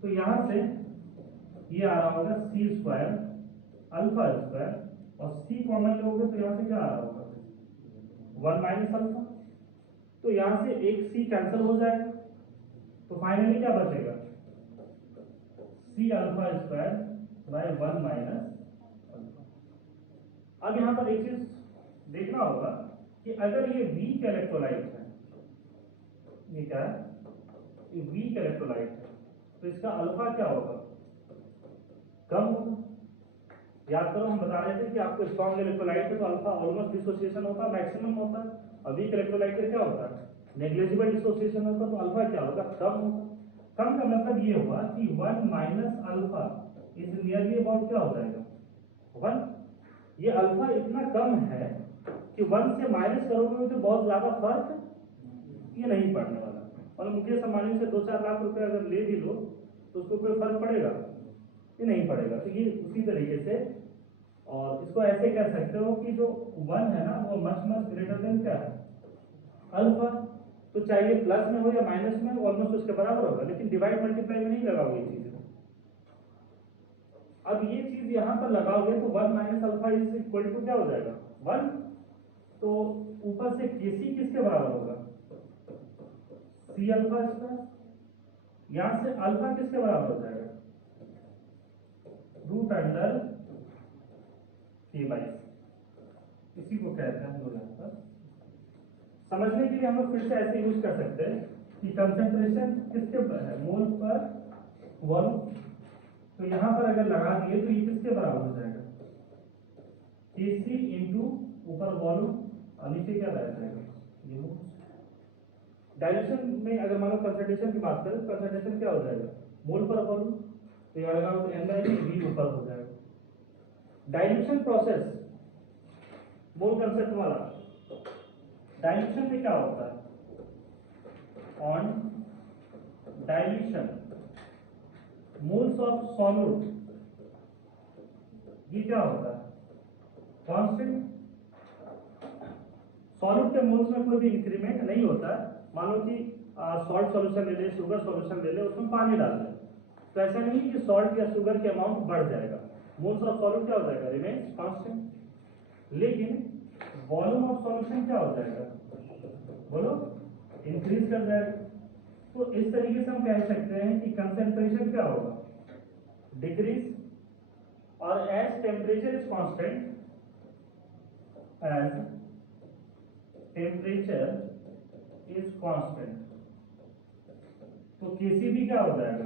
तो यहां से ये आ रहा होगा C स्क्वायर अल्फा स्क्वायर, और C कॉमन लोगे तो यहां से क्या आ रहा होगा 1 माइनस अल्फा। तो यहां से एक C कैंसिल हो जाएगा, तो फाइनली क्या बचेगा, C alpha square by 1 minus. अब यहां पर एक चीज देखना होगा कि अगर ये वीक इलेक्ट्रोलाइट है, ये क्या है, ये वीक इलेक्ट्रोलाइट है, तो इसका अल्फा क्या होगा, कम होगा। याद करो हम बता रहे थे कि आपको स्ट्रॉन्ग इलेक्ट्रोलाइट है तो अल्फा ऑलमोस्ट डिसोसिएशन होता है, मैक्सिमम होता है, और वीक इलेक्ट्रोलाइट क्या होता है, नेग्लिजिबल डिसोसिएशन होता है, तो अल्फा क्या होगा, कम होगा। कम का मतलब ये होगा कि 1 minus alpha is nearly about क्या हो जाएगा 1। ये अल्फा इतना कम है कि 1 से माइनस करोगे तो बहुत ज्यादा फर्क ये नहीं पड़ने वाला। और मुकेश अंबानी से 2-4 लाख रुपए अगर ले भी लो तो उसको कोई फर्क पड़ेगा, ये नहीं पड़ेगा। तो ये उसी तरीके से, और इसको ऐसे कह सकते हो कि जो 1 है ना वो मच मच ग्रेटर देन क्या है अल्फा। तो चाहे प्लस में हो या माइनस में, ऑलमोस्ट उसके बराबर होगा, लेकिन डिवाइड मल्टीप्लाई में नहीं लगाओगे चीज। अब ये चीज यहां पर लगाओगे तो 1 minus alpha is equal to क्या हो जाएगा 1। तो ऊपर से Kc किसके बराबर होगा, C अल्फा स्क्वायर, यहां से अल्फा किसके बराबर हो जाएगा, रूट अंडर K/C। इसी को कहते हैं हम लोग यहाँ पर। समझने के लिए हम लोग फिर से ऐसे यूज कर सकते हैं कि कंसंट्रेशन किसके है, मोल पर वॉल्यूम। तो यहां पर अगर लगा दिए तो ये किसके बराबर हो जाएगा, Kc इंटू ऊपर वॉल्यूम और नीचे क्या रह जाएगा ये मोल। डाइल्यूशन में अगर मान लो कंसंट्रेशन की बात करें, कंसंट्रेशन क्या हो जाएगा, मोल पर वॉल्यूम, तो ये आएगा तो n/v ऊपर हो जाएगा। डाइल्यूशन प्रोसेस, मोल कंसेप्ट वाला, डाइल्यूशन में क्या होता है, on dilution moles of solute, ये क्या होता है, कांस्टेंट। सॉल्यूट के मोल्स में कोई भी इंक्रीमेंट नहीं होता है। मान लो कि सॉल्ट सॉल्यूशन ले ले, शुगर सॉल्यूशन ले ले, उसमें पानी डाल दें, तो ऐसा नहीं कि सॉल्ट या शुगर के अमाउंट बढ़ जाएगा, मोल्स ऑफ सॉल्यूट क्या हो जाएगा, रिमेन्स कांस्टेंट। लेकिन वॉल्यूम ऑफ सॉल्यूशन क्या हो जाएगा, बोलो, इंक्रीज कर जाएगा। तो इस तरीके से हम कह सकते हैं कि कंसंट्रेशन क्या होगा, डिक्रीज, और as temperature is constant, as temperature is constant, तो केसी भी क्या हो जाएगा,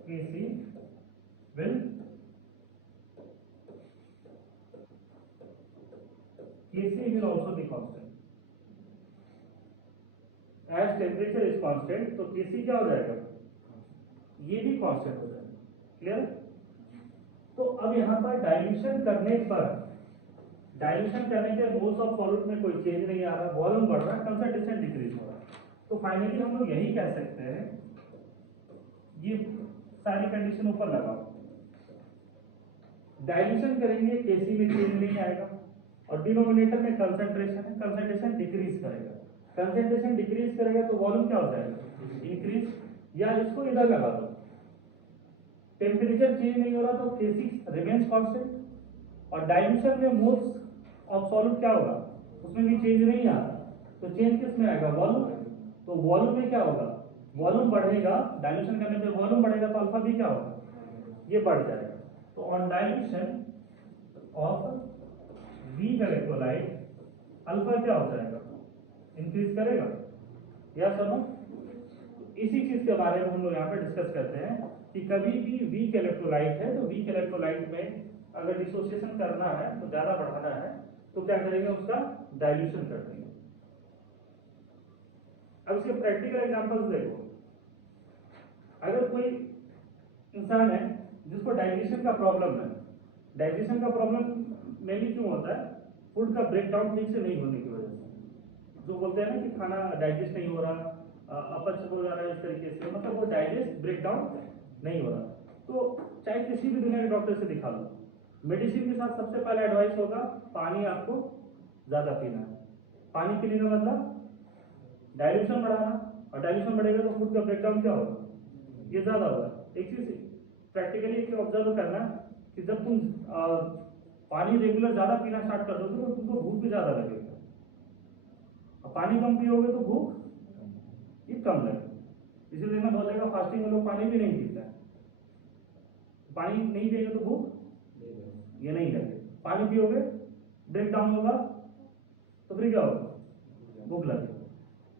K C will, K C will also be constant. As temperature is constant, तो केसी क्या हो जाएगा, ये भी कांस्टेंट हो जाएगा। क्लियर। तो अब यहां पर डाइल्यूशन करने के मोल्स ऑफ सॉल्यूट में कोई चेंज नहीं आ रहा, वॉल्यूम बढ़ रहा है, कंसंट्रेशन डिक्रीज हो रहा है। तो फाइनली हम लोग यही कह सकते हैं, ये सारी कंडीशन ऊपर लगाओ, डाइल्यूशन करेंगे केसी में चेंज नहीं आएगा, और डिनोमिनेटर में कंसंट्रेशन है, कंसंट्रेशन डिक्रीज करेगा, कंसंट्रेशन डिक्रीज करेगा तो वॉल्यूम क्या हो जाएगा, इंक्रीज। या इसको इधर लगा दो, टेम्परेचर चेंज नहीं हो रहा तो केसी रिमेन्स कांस्टेंट, और डाइल्यूशन में मोल्स ऑफ सॉल्यूट क्या होगा, उसमें भी चेंज नहीं आ रहा, तो चेंज किस में आएगा, वॉल्यूम। तो वॉल्यूम में क्या होगा, वॉल्यूम बढ़ेगा, डाइल्यूशन करने पे वॉल्यूम बढ़ेगा, तो अल्फा भी क्या होगा, ये बढ़ जाएगा। तो on dilution of weak electrolyte, alpha क्या हो जाएगा, इंक्रीज करेगा। या सुनो, इसी चीज के बारे में हम लोग यहाँ पे डिस्कस करते हैं कि कभी भी वीक इलेक्ट्रोलाइट है, तो वीक इलेक्ट्रोलाइट में अगर डिसोसिएशन करना है, तो ज्यादा बढ़ाना है, तो क्या करेंगे, उसका डाइल्यूशन कर देंगे। अब इसके प्रैक्टिकल एग्जांपल्स देखो। अगर कोई इंसान है जिसको डाइजेशन का प्रॉब्लम है, डाइजेशन का प्रॉब्लम मेनली क्यों होता है, फूड का ब्रेकडाउन ठीक से नहीं होने की वजह से। जो बोलते हैं ना कि खाना डाइजेस्ट नहीं हो रहा, अपच हो जा रहा है, इस तरीके से, मतलब वो डाइजेस्ट ब्रेकडाउन नहीं हो रहा, तो चाहे किसी भी दुनिया के डॉक्टर से दिखा लो, मेडिसिन के साथ सबसे पहला एडवाइस होगा पानी आपको ज्यादा पीना है। पानी पीने का मतलब डाइल्यूशन बढ़ाना, और डाइल्यूशन बढ़ेगा तो फूड का ब्रेकडाउन क्या होगा, ये ज्यादा होगा। एक चीज प्रैक्टिकली ऑब्जर्व करना कि जब तुम पानी रेगुलर ज्यादा पीना स्टार्ट कर दोगे तो तुमको भूख भी ज्यादा लगेगा, और पानी कम पियोगे तो भूख ये कम लगेगी। इसीलिए ना बहुत जगह फास्टिंग में लोग पानी भी नहीं पीते हैं, पानी नहीं पिएगा तो भूख ये नहीं लगे, पानी पियोगे ब्रेक डाउन होगा तो फिर क्या होगा, भूख लगेगी।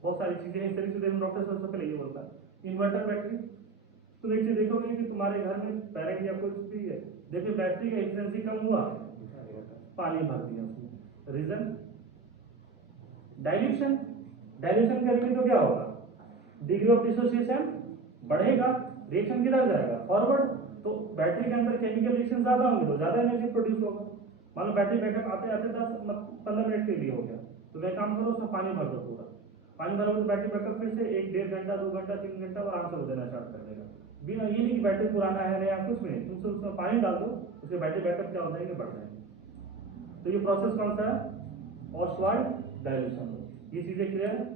बहुत सारी चीजें इस तरीके से डॉक्टर सबसे पहले ये बोलता है। इन्वर्टर बैटरी, तुम एक चीज देखोगे कि तुम्हारे घर में पेरेंट या कुछ भी है, देखिए बैटरी का एफिशिएंसी कम हुआ, पानी भर दिया उसमें, रीजन डाइल्यूशन। डाइल्यूशन करेंगे तो क्या होगा, डिग्री ऑफ डिसोसिएशन बढ़ेगा, रिएक्शन किधर जाएगा, फॉरवर्ड। तो बैटरी के अंदर केमिकल रिएक्शन ज्यादा होंगे तो ज्यादा एनर्जी प्रोड्यूस होगा। मान लो बैटरी बैकअप आते आते 10-15 मिनट के लिए हो गया, तो वह काम करो, उसमें पानी भर दो पूरा, पानी भरोगे तो बैटरी बैकअप फिर से 1-1.5 घंटा 2 घंटा 3 घंटा आराम से हो देना स्टार्ट कर देगा। बिना ये नहीं कि बैटरी पुराना है नया, कुछ भी नहीं, तुम उसमें पानी डाल दो, उसके बैटरी बैकअप क्या हो जाएंगे, बढ़ जाएंगे। तो ये प्रोसेस कौन सा है, ऑस्वाल्ड डाइल्यूशन। ये चीजें क्लियर है।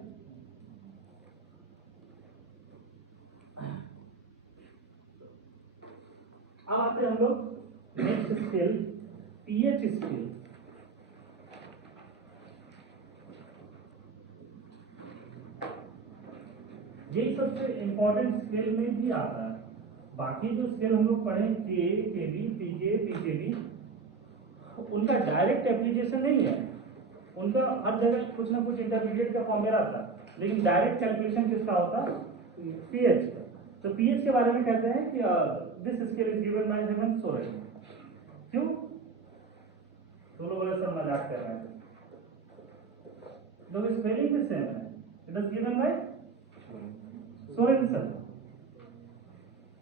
अब आते हैं हम लोग नेक्स्ट स्केल, पीएच स्केल। यही सबसे इंपॉर्टेंट स्केल में भी आता है। बाकी जो स्केल हम लोग पढ़े के, केबी, पीके, पीकेबी, उनका डायरेक्ट एप्लीकेशन नहीं है, उनका हर जगह कुछ ना कुछ इंटरमीडिएट का फॉर्म में रहता है, लेकिन डायरेक्ट कैलकुलेशन किसका होता है, पीएच का। तो पीएच के बारे में कहते हैं कि this scale is given by Hemant Soren. क्यों, तो लोग सर मजाक कर रहे हैं। लोग स्पेलिंग सेम है, it is given by Sorensen,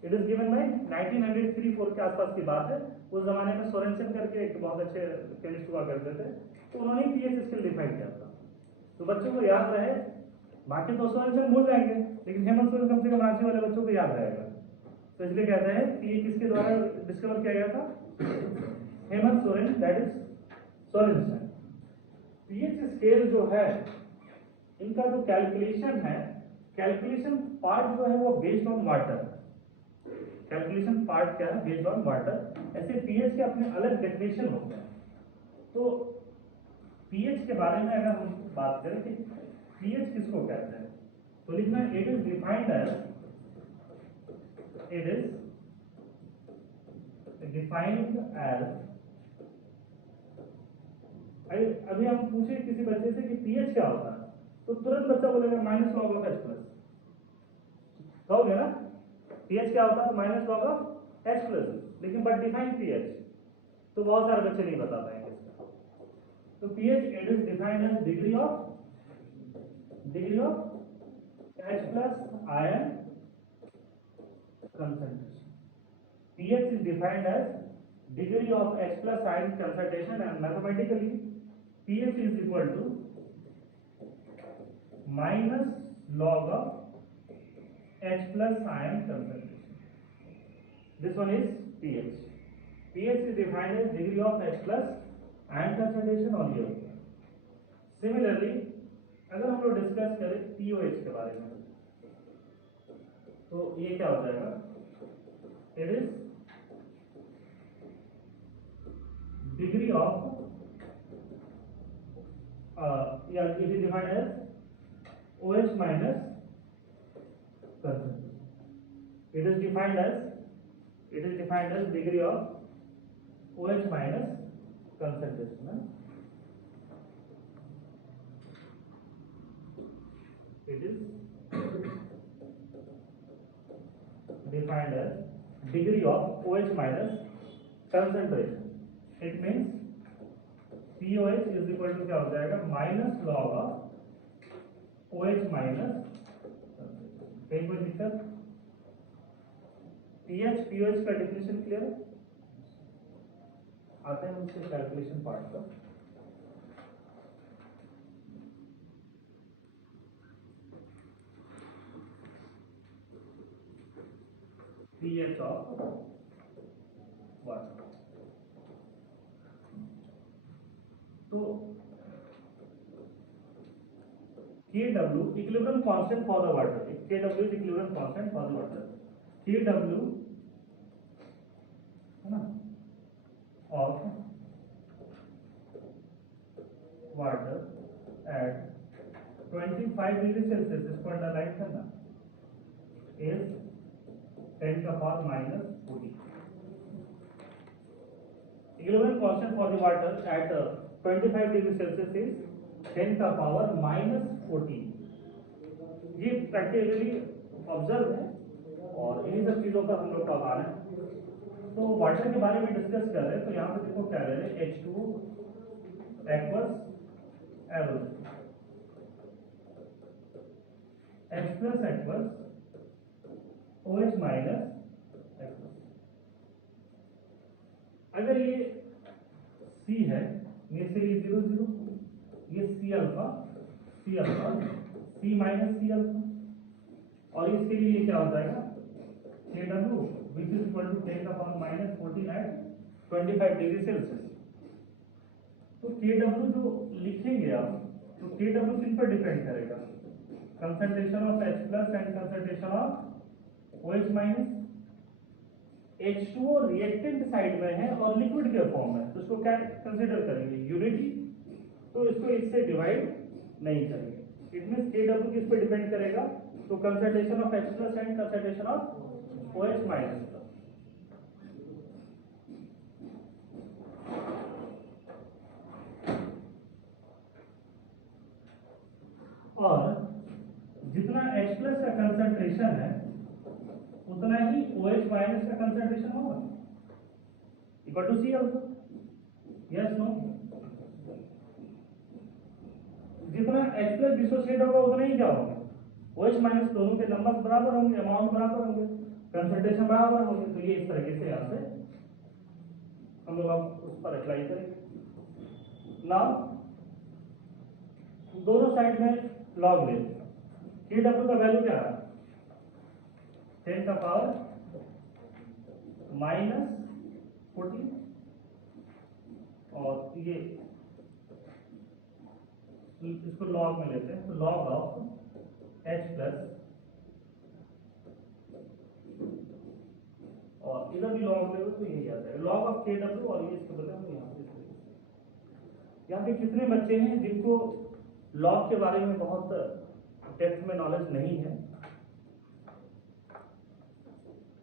it is given by 1903-4 के आसपास की बात है। उस जमाने में सोरेनसन करके एक बहुत अच्छे केमिस्ट हुआ करते थे, तो उन्होंने पीएच स्केल डिफाइन किया था। तो बच्चों को याद रहे, बाकी तो सोरेनसन भूल जाएंगे, लेकिन हेमंत सोरेन कम से कम रांची वाले बच्चों को याद रहेगा। तो इसलिए कहते हैं कि ये किसके द्वारा डिस्कवर किया गया था? Hemant Soren, that is Sorensen. PH scale जो है, इनका जो कैलकुलेशन है, कैलकुलेशन पार्ट जो है वो based on water, calculation part क्या है? Based on water. ऐसे पीएच के अपने अलग डेफिनेशन होते हैं। तो पीएच के बारे में अगर हम बात करें कि पीएच किसको कहते हैं, तो लिखना it is defined as, it is defined as, अभी हम पूछे किसी बच्चे से कि पीएच क्या होता है, तो तुरंत बच्चा बोलेगा minus log of H plus, कहोगे ना पीएच क्या होता है? Minus log of H plus, लेकिन बट डिफाइन पीएच, तो बहुत सारे बच्चे नहीं बता पाएंगे इसका। तो pH it is defined as degree of H plus ion concentration. pH is defined as degree of H plus ion concentration, and mathematically pH is equal to minus log of H plus ion concentration. This one is pH. pH is defined as degree of H plus ion concentration on your. Similarly, अगर हम लोग डिस्कस करें पीओएच के बारे में, तो ये क्या हो जाएगा? इट इज डिग्री ऑफ, या it is defined as OH minus concentration, it is defined as degree of OH minus concentration. It is defined as degree of OH minus concentration. It means POH is equal to क्या हो जाएगा? Minus log of OH minus, कहीं कोई दिक्कत? POH का डेफिनेशन क्लियर है? आते हैं उसके कैलकुलेशन पार्ट पर। pH of water, तो Kw equilibrium constant for the water, Kw is equilibrium constant for the water, Kw है ना of water at 25 degree Celsius, इसको अंडरलाइन करना, is 10 का power minus 40. Equilibrium constant for the water at 25 degree Celsius is 10 का पावर माइनस 40. ये प्रैक्टिकली ऑब्जर्व है और इन्हीं सब चीजों पर हम लोग का आभार है। तो वाटर के बारे में डिस्कस कर रहे हैं, तो यहाँ पे देखो क्या ले रहे हैं, H2 aqueous aerosol, H plus aqueous OH minus aqueous। अगर ये C है, ये से 0 ये C alpha C minus C alpha, और इसके लिए क्या हो जाएगा? Kw which is equal to 10 का power minus 14 at 25 degree Celsius. तो Kw जो लिखेंगे आप, तो Kw किन पर डिपेंड करेगा? Concentration of H plus and concentration of OH minus. H2O reactant side में है और लिक्विड के फॉर्म में, तो इसको क्या कंसीडर करेंगे? यूनिटी, तो इसको इससे डिवाइड नहीं करेंगे। इट मींस Kw किस पे डिपेंड करेगा? तो concentration of H plus and concentration of OH minus. और जितना H प्लस का कंसंट्रेशन है उतना ही OH माइनस का कंसंट्रेशन होगा, equal to C alpha. Yes no? जितना H प्लस डिसोसिएट होगा उतना ही क्या होंगे, OH माइनस दोनों के नंबर बराबर होंगे, अमाउंट बराबर होंगे, कंसंट्रेशन बराबर होंगे। तो ये इस तरीके से यहाँ से हम लोग अब उस पर अप्लाई करेंगे। नाउ दोनों साइड में लॉग ले, KW का वैल्यू क्या है 10 का पावर -14 और ये इसको लॉग में लेते हैं, तो लॉग ऑफ H प्लस और इधर भी लॉग लेंगे तो यही आ जाएगा लॉग ऑफ KW और ये इसके बदले हम यहाँ पे यहाँ पे कितने बच्चे हैं जिनको लॉग के बारे में बहुत डेप्थ में नॉलेज नहीं है?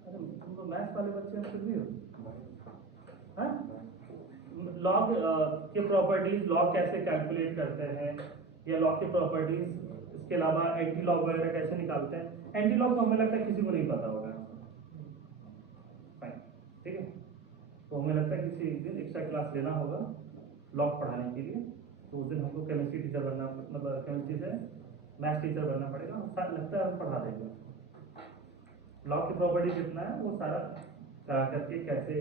अरे तुम तो मैथ्स वाले बच्चे हैं, फिर भी हो लॉग के प्रॉपर्टीज, लॉग कैसे कैलकुलेट करते हैं या लॉग के प्रॉपर्टीज, इसके अलावा एंटी लॉग वगैरह कैसे निकालते हैं? एंटी लॉग तो हमें लगता है किसी को नहीं पता होगा, ठीक है। तो हमें लगता है किसी दिन एक्स्ट्रा क्लास लेना होगा लॉग पढ़ाने के लिए, तो उस दिन हमको केमिस्ट्री टीचर बनना, मतलब केमिस्ट्री से मैथ्स टीचर बनना पड़ेगा, लगता है हम पढ़ा देंगे। लॉग की प्रॉपर्टी जितना है वो सारा करके कैसे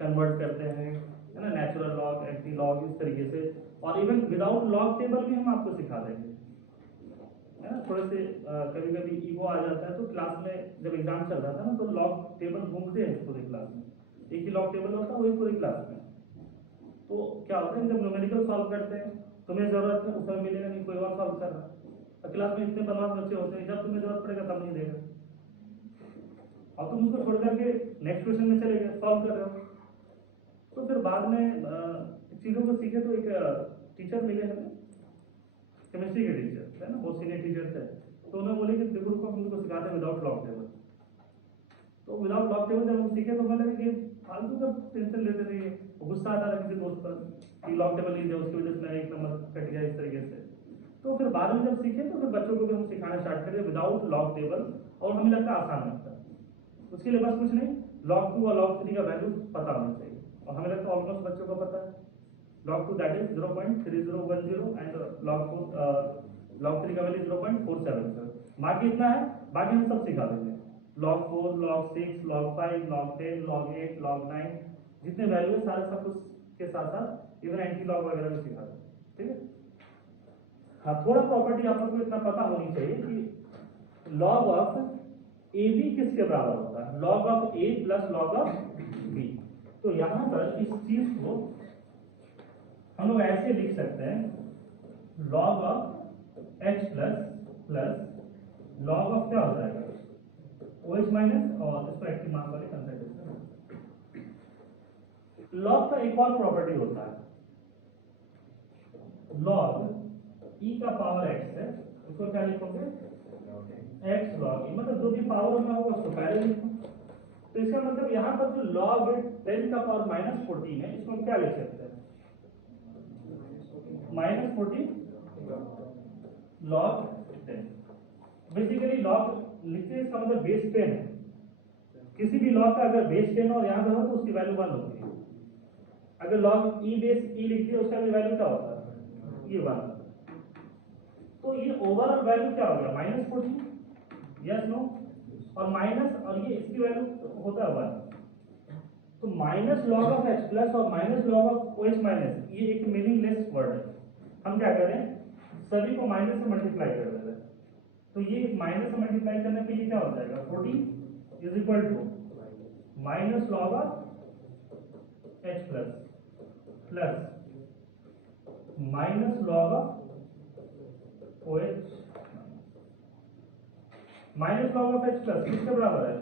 कन्वर्ट करते हैं, है ना, नेचुरल लॉग, एंटी लॉग, इस तरीके से। और इवन विदाउट लॉग टेबल भी हम आपको सिखा देंगे, है ना। थोड़े से कभी कभी ईगो आ जाता है, तो क्लास में जब एग्जाम चल रहा था ना, तो लॉग टेबल घूमते हैं पूरी क्लास में, एक ही लॉग टेबल होता है वही पूरी क्लास में। तो क्या होता है जब न्यूमेरिकल सॉल्व करते हैं, तुम्हें जरूरत है उस समय मिलेगा नहीं, कोई और सॉल्व कर रहा है, और क्लास में इतने बदमाश बच्चे होते हैं, जब तुम्हें जरूरत पड़ेगा तब नहीं देगा, और तुम उसको छोड़ करके नेक्स्ट क्वेश्चन में चले गए, सॉल्व कर रहे हो। तो फिर बाद में चीज़ों को सीखे। तो एक टीचर मिले हैं केमिस्ट्री के टीचर, है ना, वो सीनियर टीचर थे, तो उन्होंने बोले कि देखो को हम उनको सिखाते हैं विदाउट लॉग टेबल। तो विदाउट लॉग टेबल जब हम सीखे तो हमें लगा कि फालतू का टेंशन लेते थे, गुस्सा आता था किसी दोस्त पर कि लॉग टेबल नहीं दिया, उसकी वजह से मेरा एक नंबर कट गया, इस तरीके से। तो फिर बाद में जब सीखे तो फिर बच्चों को भी हम सिखाना स्टार्ट करें विदाउट लॉग टेबल, और हमें लगता है आसान लगता है। उसके लिए बस कुछ नहीं, log 2 और log 3 का वैल्यू पता होना चाहिए, और हमें लगता है ऑलमोस्ट बच्चों को पता है। log 2 that is 0.3010 and log 3 का वैल्यू 0.470। बाकी इतना है, बाकी हम सब सिखा देंगे, log 4, log 6, log 5, log 10, log 8, log 9, जितने वैल्यू है सारे सब कुछ के साथ साथ इवन एंटी लॉग वगैरह भी सिखा देंगे, ठीक है। हाँ, थोड़ा प्रॉपर्टी आप लोग को इतना पता होनी चाहिए कि log ऑफ ए बी किसके बराबर होता है, log of A plus log of B. तो यहां पर इस चीज को हम लोग ऐसे लिख सकते हैं, log of H plus log of क्या हो जाएगा OH माइनस और इसको एक्टिव मास वाले कंसंट्रेशन। लॉग का एक और प्रॉपर्टी होता है, लॉग ई का पावर एक्स है, उसको क्या लिखोगे x log e, मतलब जो भी पावर में होगा उसको पहले लिखो। तो इसका मतलब यहाँ पर जो log 10 का पावर -14 है, इसको हम क्या लिख सकते हैं -14 log 10। बेसिकली log लिखते हैं, इसका मतलब बेस 10 है। किसी भी log का अगर बेस 10 और यहाँ पे हो तो उसकी वैल्यू 1 होती है। अगर log e बेस e लिख दिया उसका भी वैल्यू क्या होता है, ये 1। तो ये ओवरऑल वैल्यू क्या हो गया -14, यस नो, और माइनस, और ये इसकी वैल्यू होता है 1। तो minus log of H plus और minus log of OH minus, ये एक मीनिंगलेस वर्ड है। हम क्या करें, सभी को माइनस से मल्टीप्लाई कर देते हैं। तो ये माइनस से मल्टीप्लाई करने पे ये क्या हो जाएगा 14 is equal to minus log of H plus minus log of OH minus log of H plus किसके बराबर है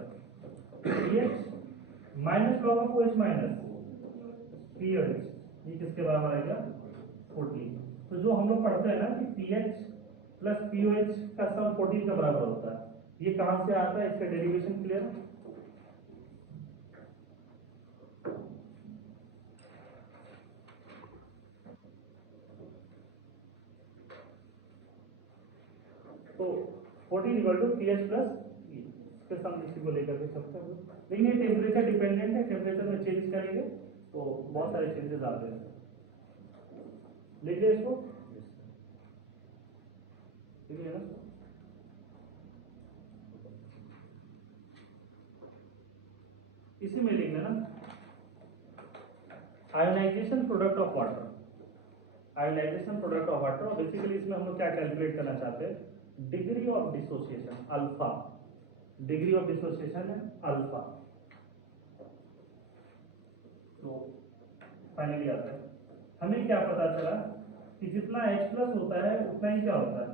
pH minus log of OH minus pH, ये किसके बराबर आएगा 14। तो जो हम लोग पढ़ते हैं ना कि pH प्लस pOH का सम 14 के बराबर होता है, ये कहां से आता है, इसका डेरिवेशन क्लियर है। तो 14 इक्वल टू pH प्लस इसके सम इसी को लेकर के सकते हैं, लेकिन ये टेम्परेचर डिपेंडेंट है, टेम्परेचर में चेंज करेंगे तो बहुत सारे चेंजेस आते हैं। लिख लिया इसको। ठीक है ना। इसी में लिख लेना ionization product of water, ionization product of water. Basically इसमें हम लोग क्या कैलकुलेट करना चाहते हैं, degree of dissociation alpha, degree of dissociation है अल्फा। तो फाइनली आता है हमें क्या पता चला कि जितना H प्लस होता है उतना ही क्या होता है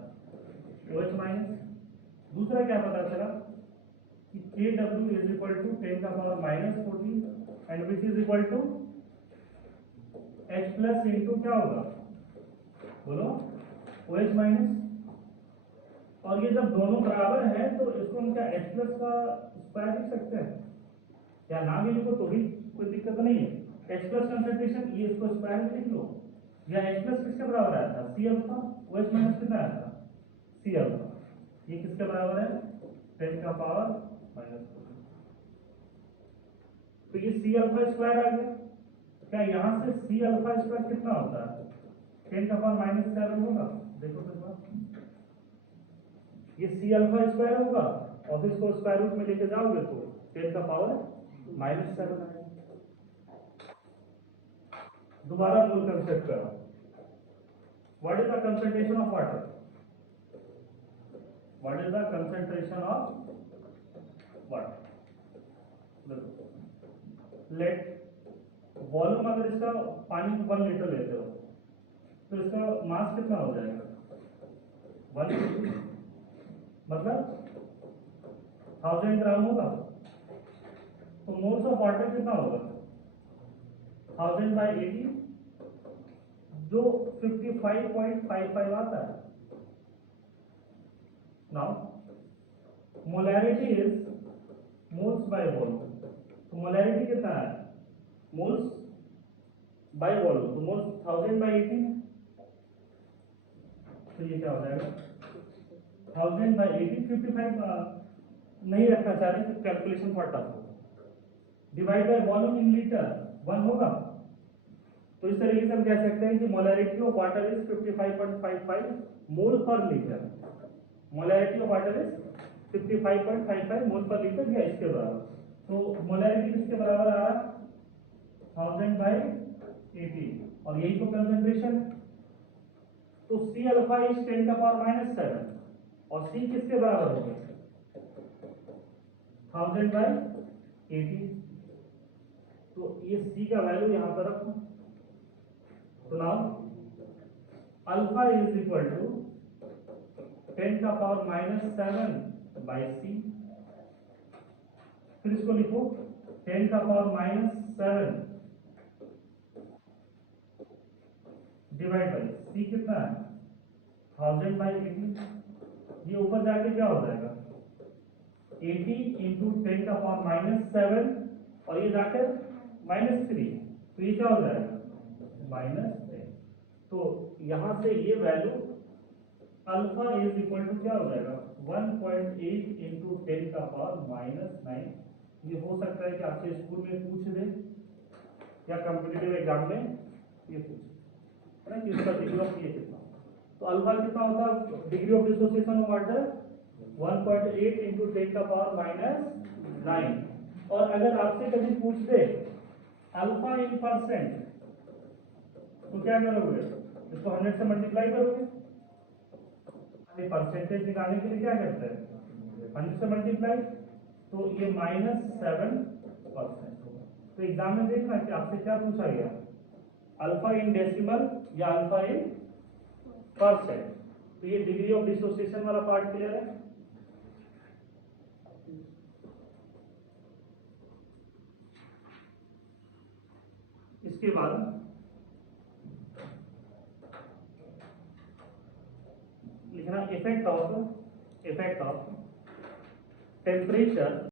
OH माइनस। दूसरा क्या पता चला कि KW इज इक्वल टू 10 का power -14 and which is equal to H plus into क्या होगा बोलो OH माइनस। और ये जब दोनों बराबर है तो इसको हम क्या H प्लस का स्क्वायर लिख सकते हैं, या ना भी लिखो तो भी कोई दिक्कत नहीं है। H प्लस कंसंट्रेशन ये इसको स्क्वायर में लिख लो, या H प्लस किसके बराबर आया था C अल्फा, OH माइनस कितना आया था C अल्फा। ये किसके बराबर है 10 का पावर -14। तो ये C अल्फा स्क्वायर आ गया। क्या यहाँ से C अल्फा स्क्वायर कितना होता है 10 का पावर -7 होगा। देखो फिर बात, ये C अल्फा स्क्वायर होगा और इसको स्क्वायर रूट में लेके जाओगे तो 10 का पावर -7 आएगा। दोबारा मूल कंसेप्ट करो, what is the concentration of water, what is the concentration of water. Let volume, अगर इसका पानी 1 लीटर लेते हो तो इसका मास कितना हो जाएगा 1 मतलब 1000 ग्राम होगा। तो मोल्स ऑफ वाटर कितना होगा 1000 बाई 80 जो 55.55 आता है। Now molarity is moles by volume. तो मोलैरिटी कितना है मोल्स बाय वॉल्यूम, तो मोल्स 1000 बाई 80 है। तो ये क्या हो जाएगा 1000 बाई 80, 55 नहीं रखना चाह रहे तो कैलकुलेशन थोड़ा टफ होगा। Divide by volume in litre 1 होगा। तो इस तरीके से हम कह सकते हैं कि मोलैरिटी ऑफ वाटर इज 55.55 मोल पर litre. Molarity of water is 55.55 मोल पर लीटर या इसके बराबर। तो मोलैरिटी किसके बराबर आ रहा 1000 बाई 80 और यही तो कंसंट्रेशन। तो C अल्फा इज 10 का पावर -7 और C किसके बराबर होगा 1000 बाई 80। तो ये C का वैल्यू यहां पर रखो। तो now alpha is equal to 10 का पावर -7 बाई C। फिर इसको लिखो 10 का पावर -7 डिवाइड बाई C कितना है 1000 बाई 80। ये ऊपर जाके क्या हो जाएगा 80 इंटू 10 का पावर -7 और ये जाकर -3, तो ये क्या हो जाएगा -10। तो यहां से ये value alpha is equal to क्या हो जाएगा 1.8 इंटू 10 का पावर -9। ये हो सकता है कि आपसे स्कूल में पूछ दे या कॉम्पिटिटिव एग्जाम में ये पूछे है ना कि इसका डिग्री ऑफ ये कितना। तो अल्फा कितना होता है degree of dissociation of water 1.8 into 10 का पावर -9। और अगर आपसे कभी पूछ दे अल्फा इन परसेंट तो क्या करोगे इसको 100 से मल्टीप्लाई करोगे। परसेंटेज निकालने के लिए क्या करते हैं 100 से मल्टीप्लाई, तो ये -7% होगा। तो एग्जाम में देखना कि आपसे क्या पूछा गया अल्फा इन डेसिमल या अल्फा इन परसेंट। तो ये डिग्री ऑफ डिसोसिएशन वाला पार्ट क्लियर है। इसके बाद लिखना इफेक्ट ऑफ टेम्परेचर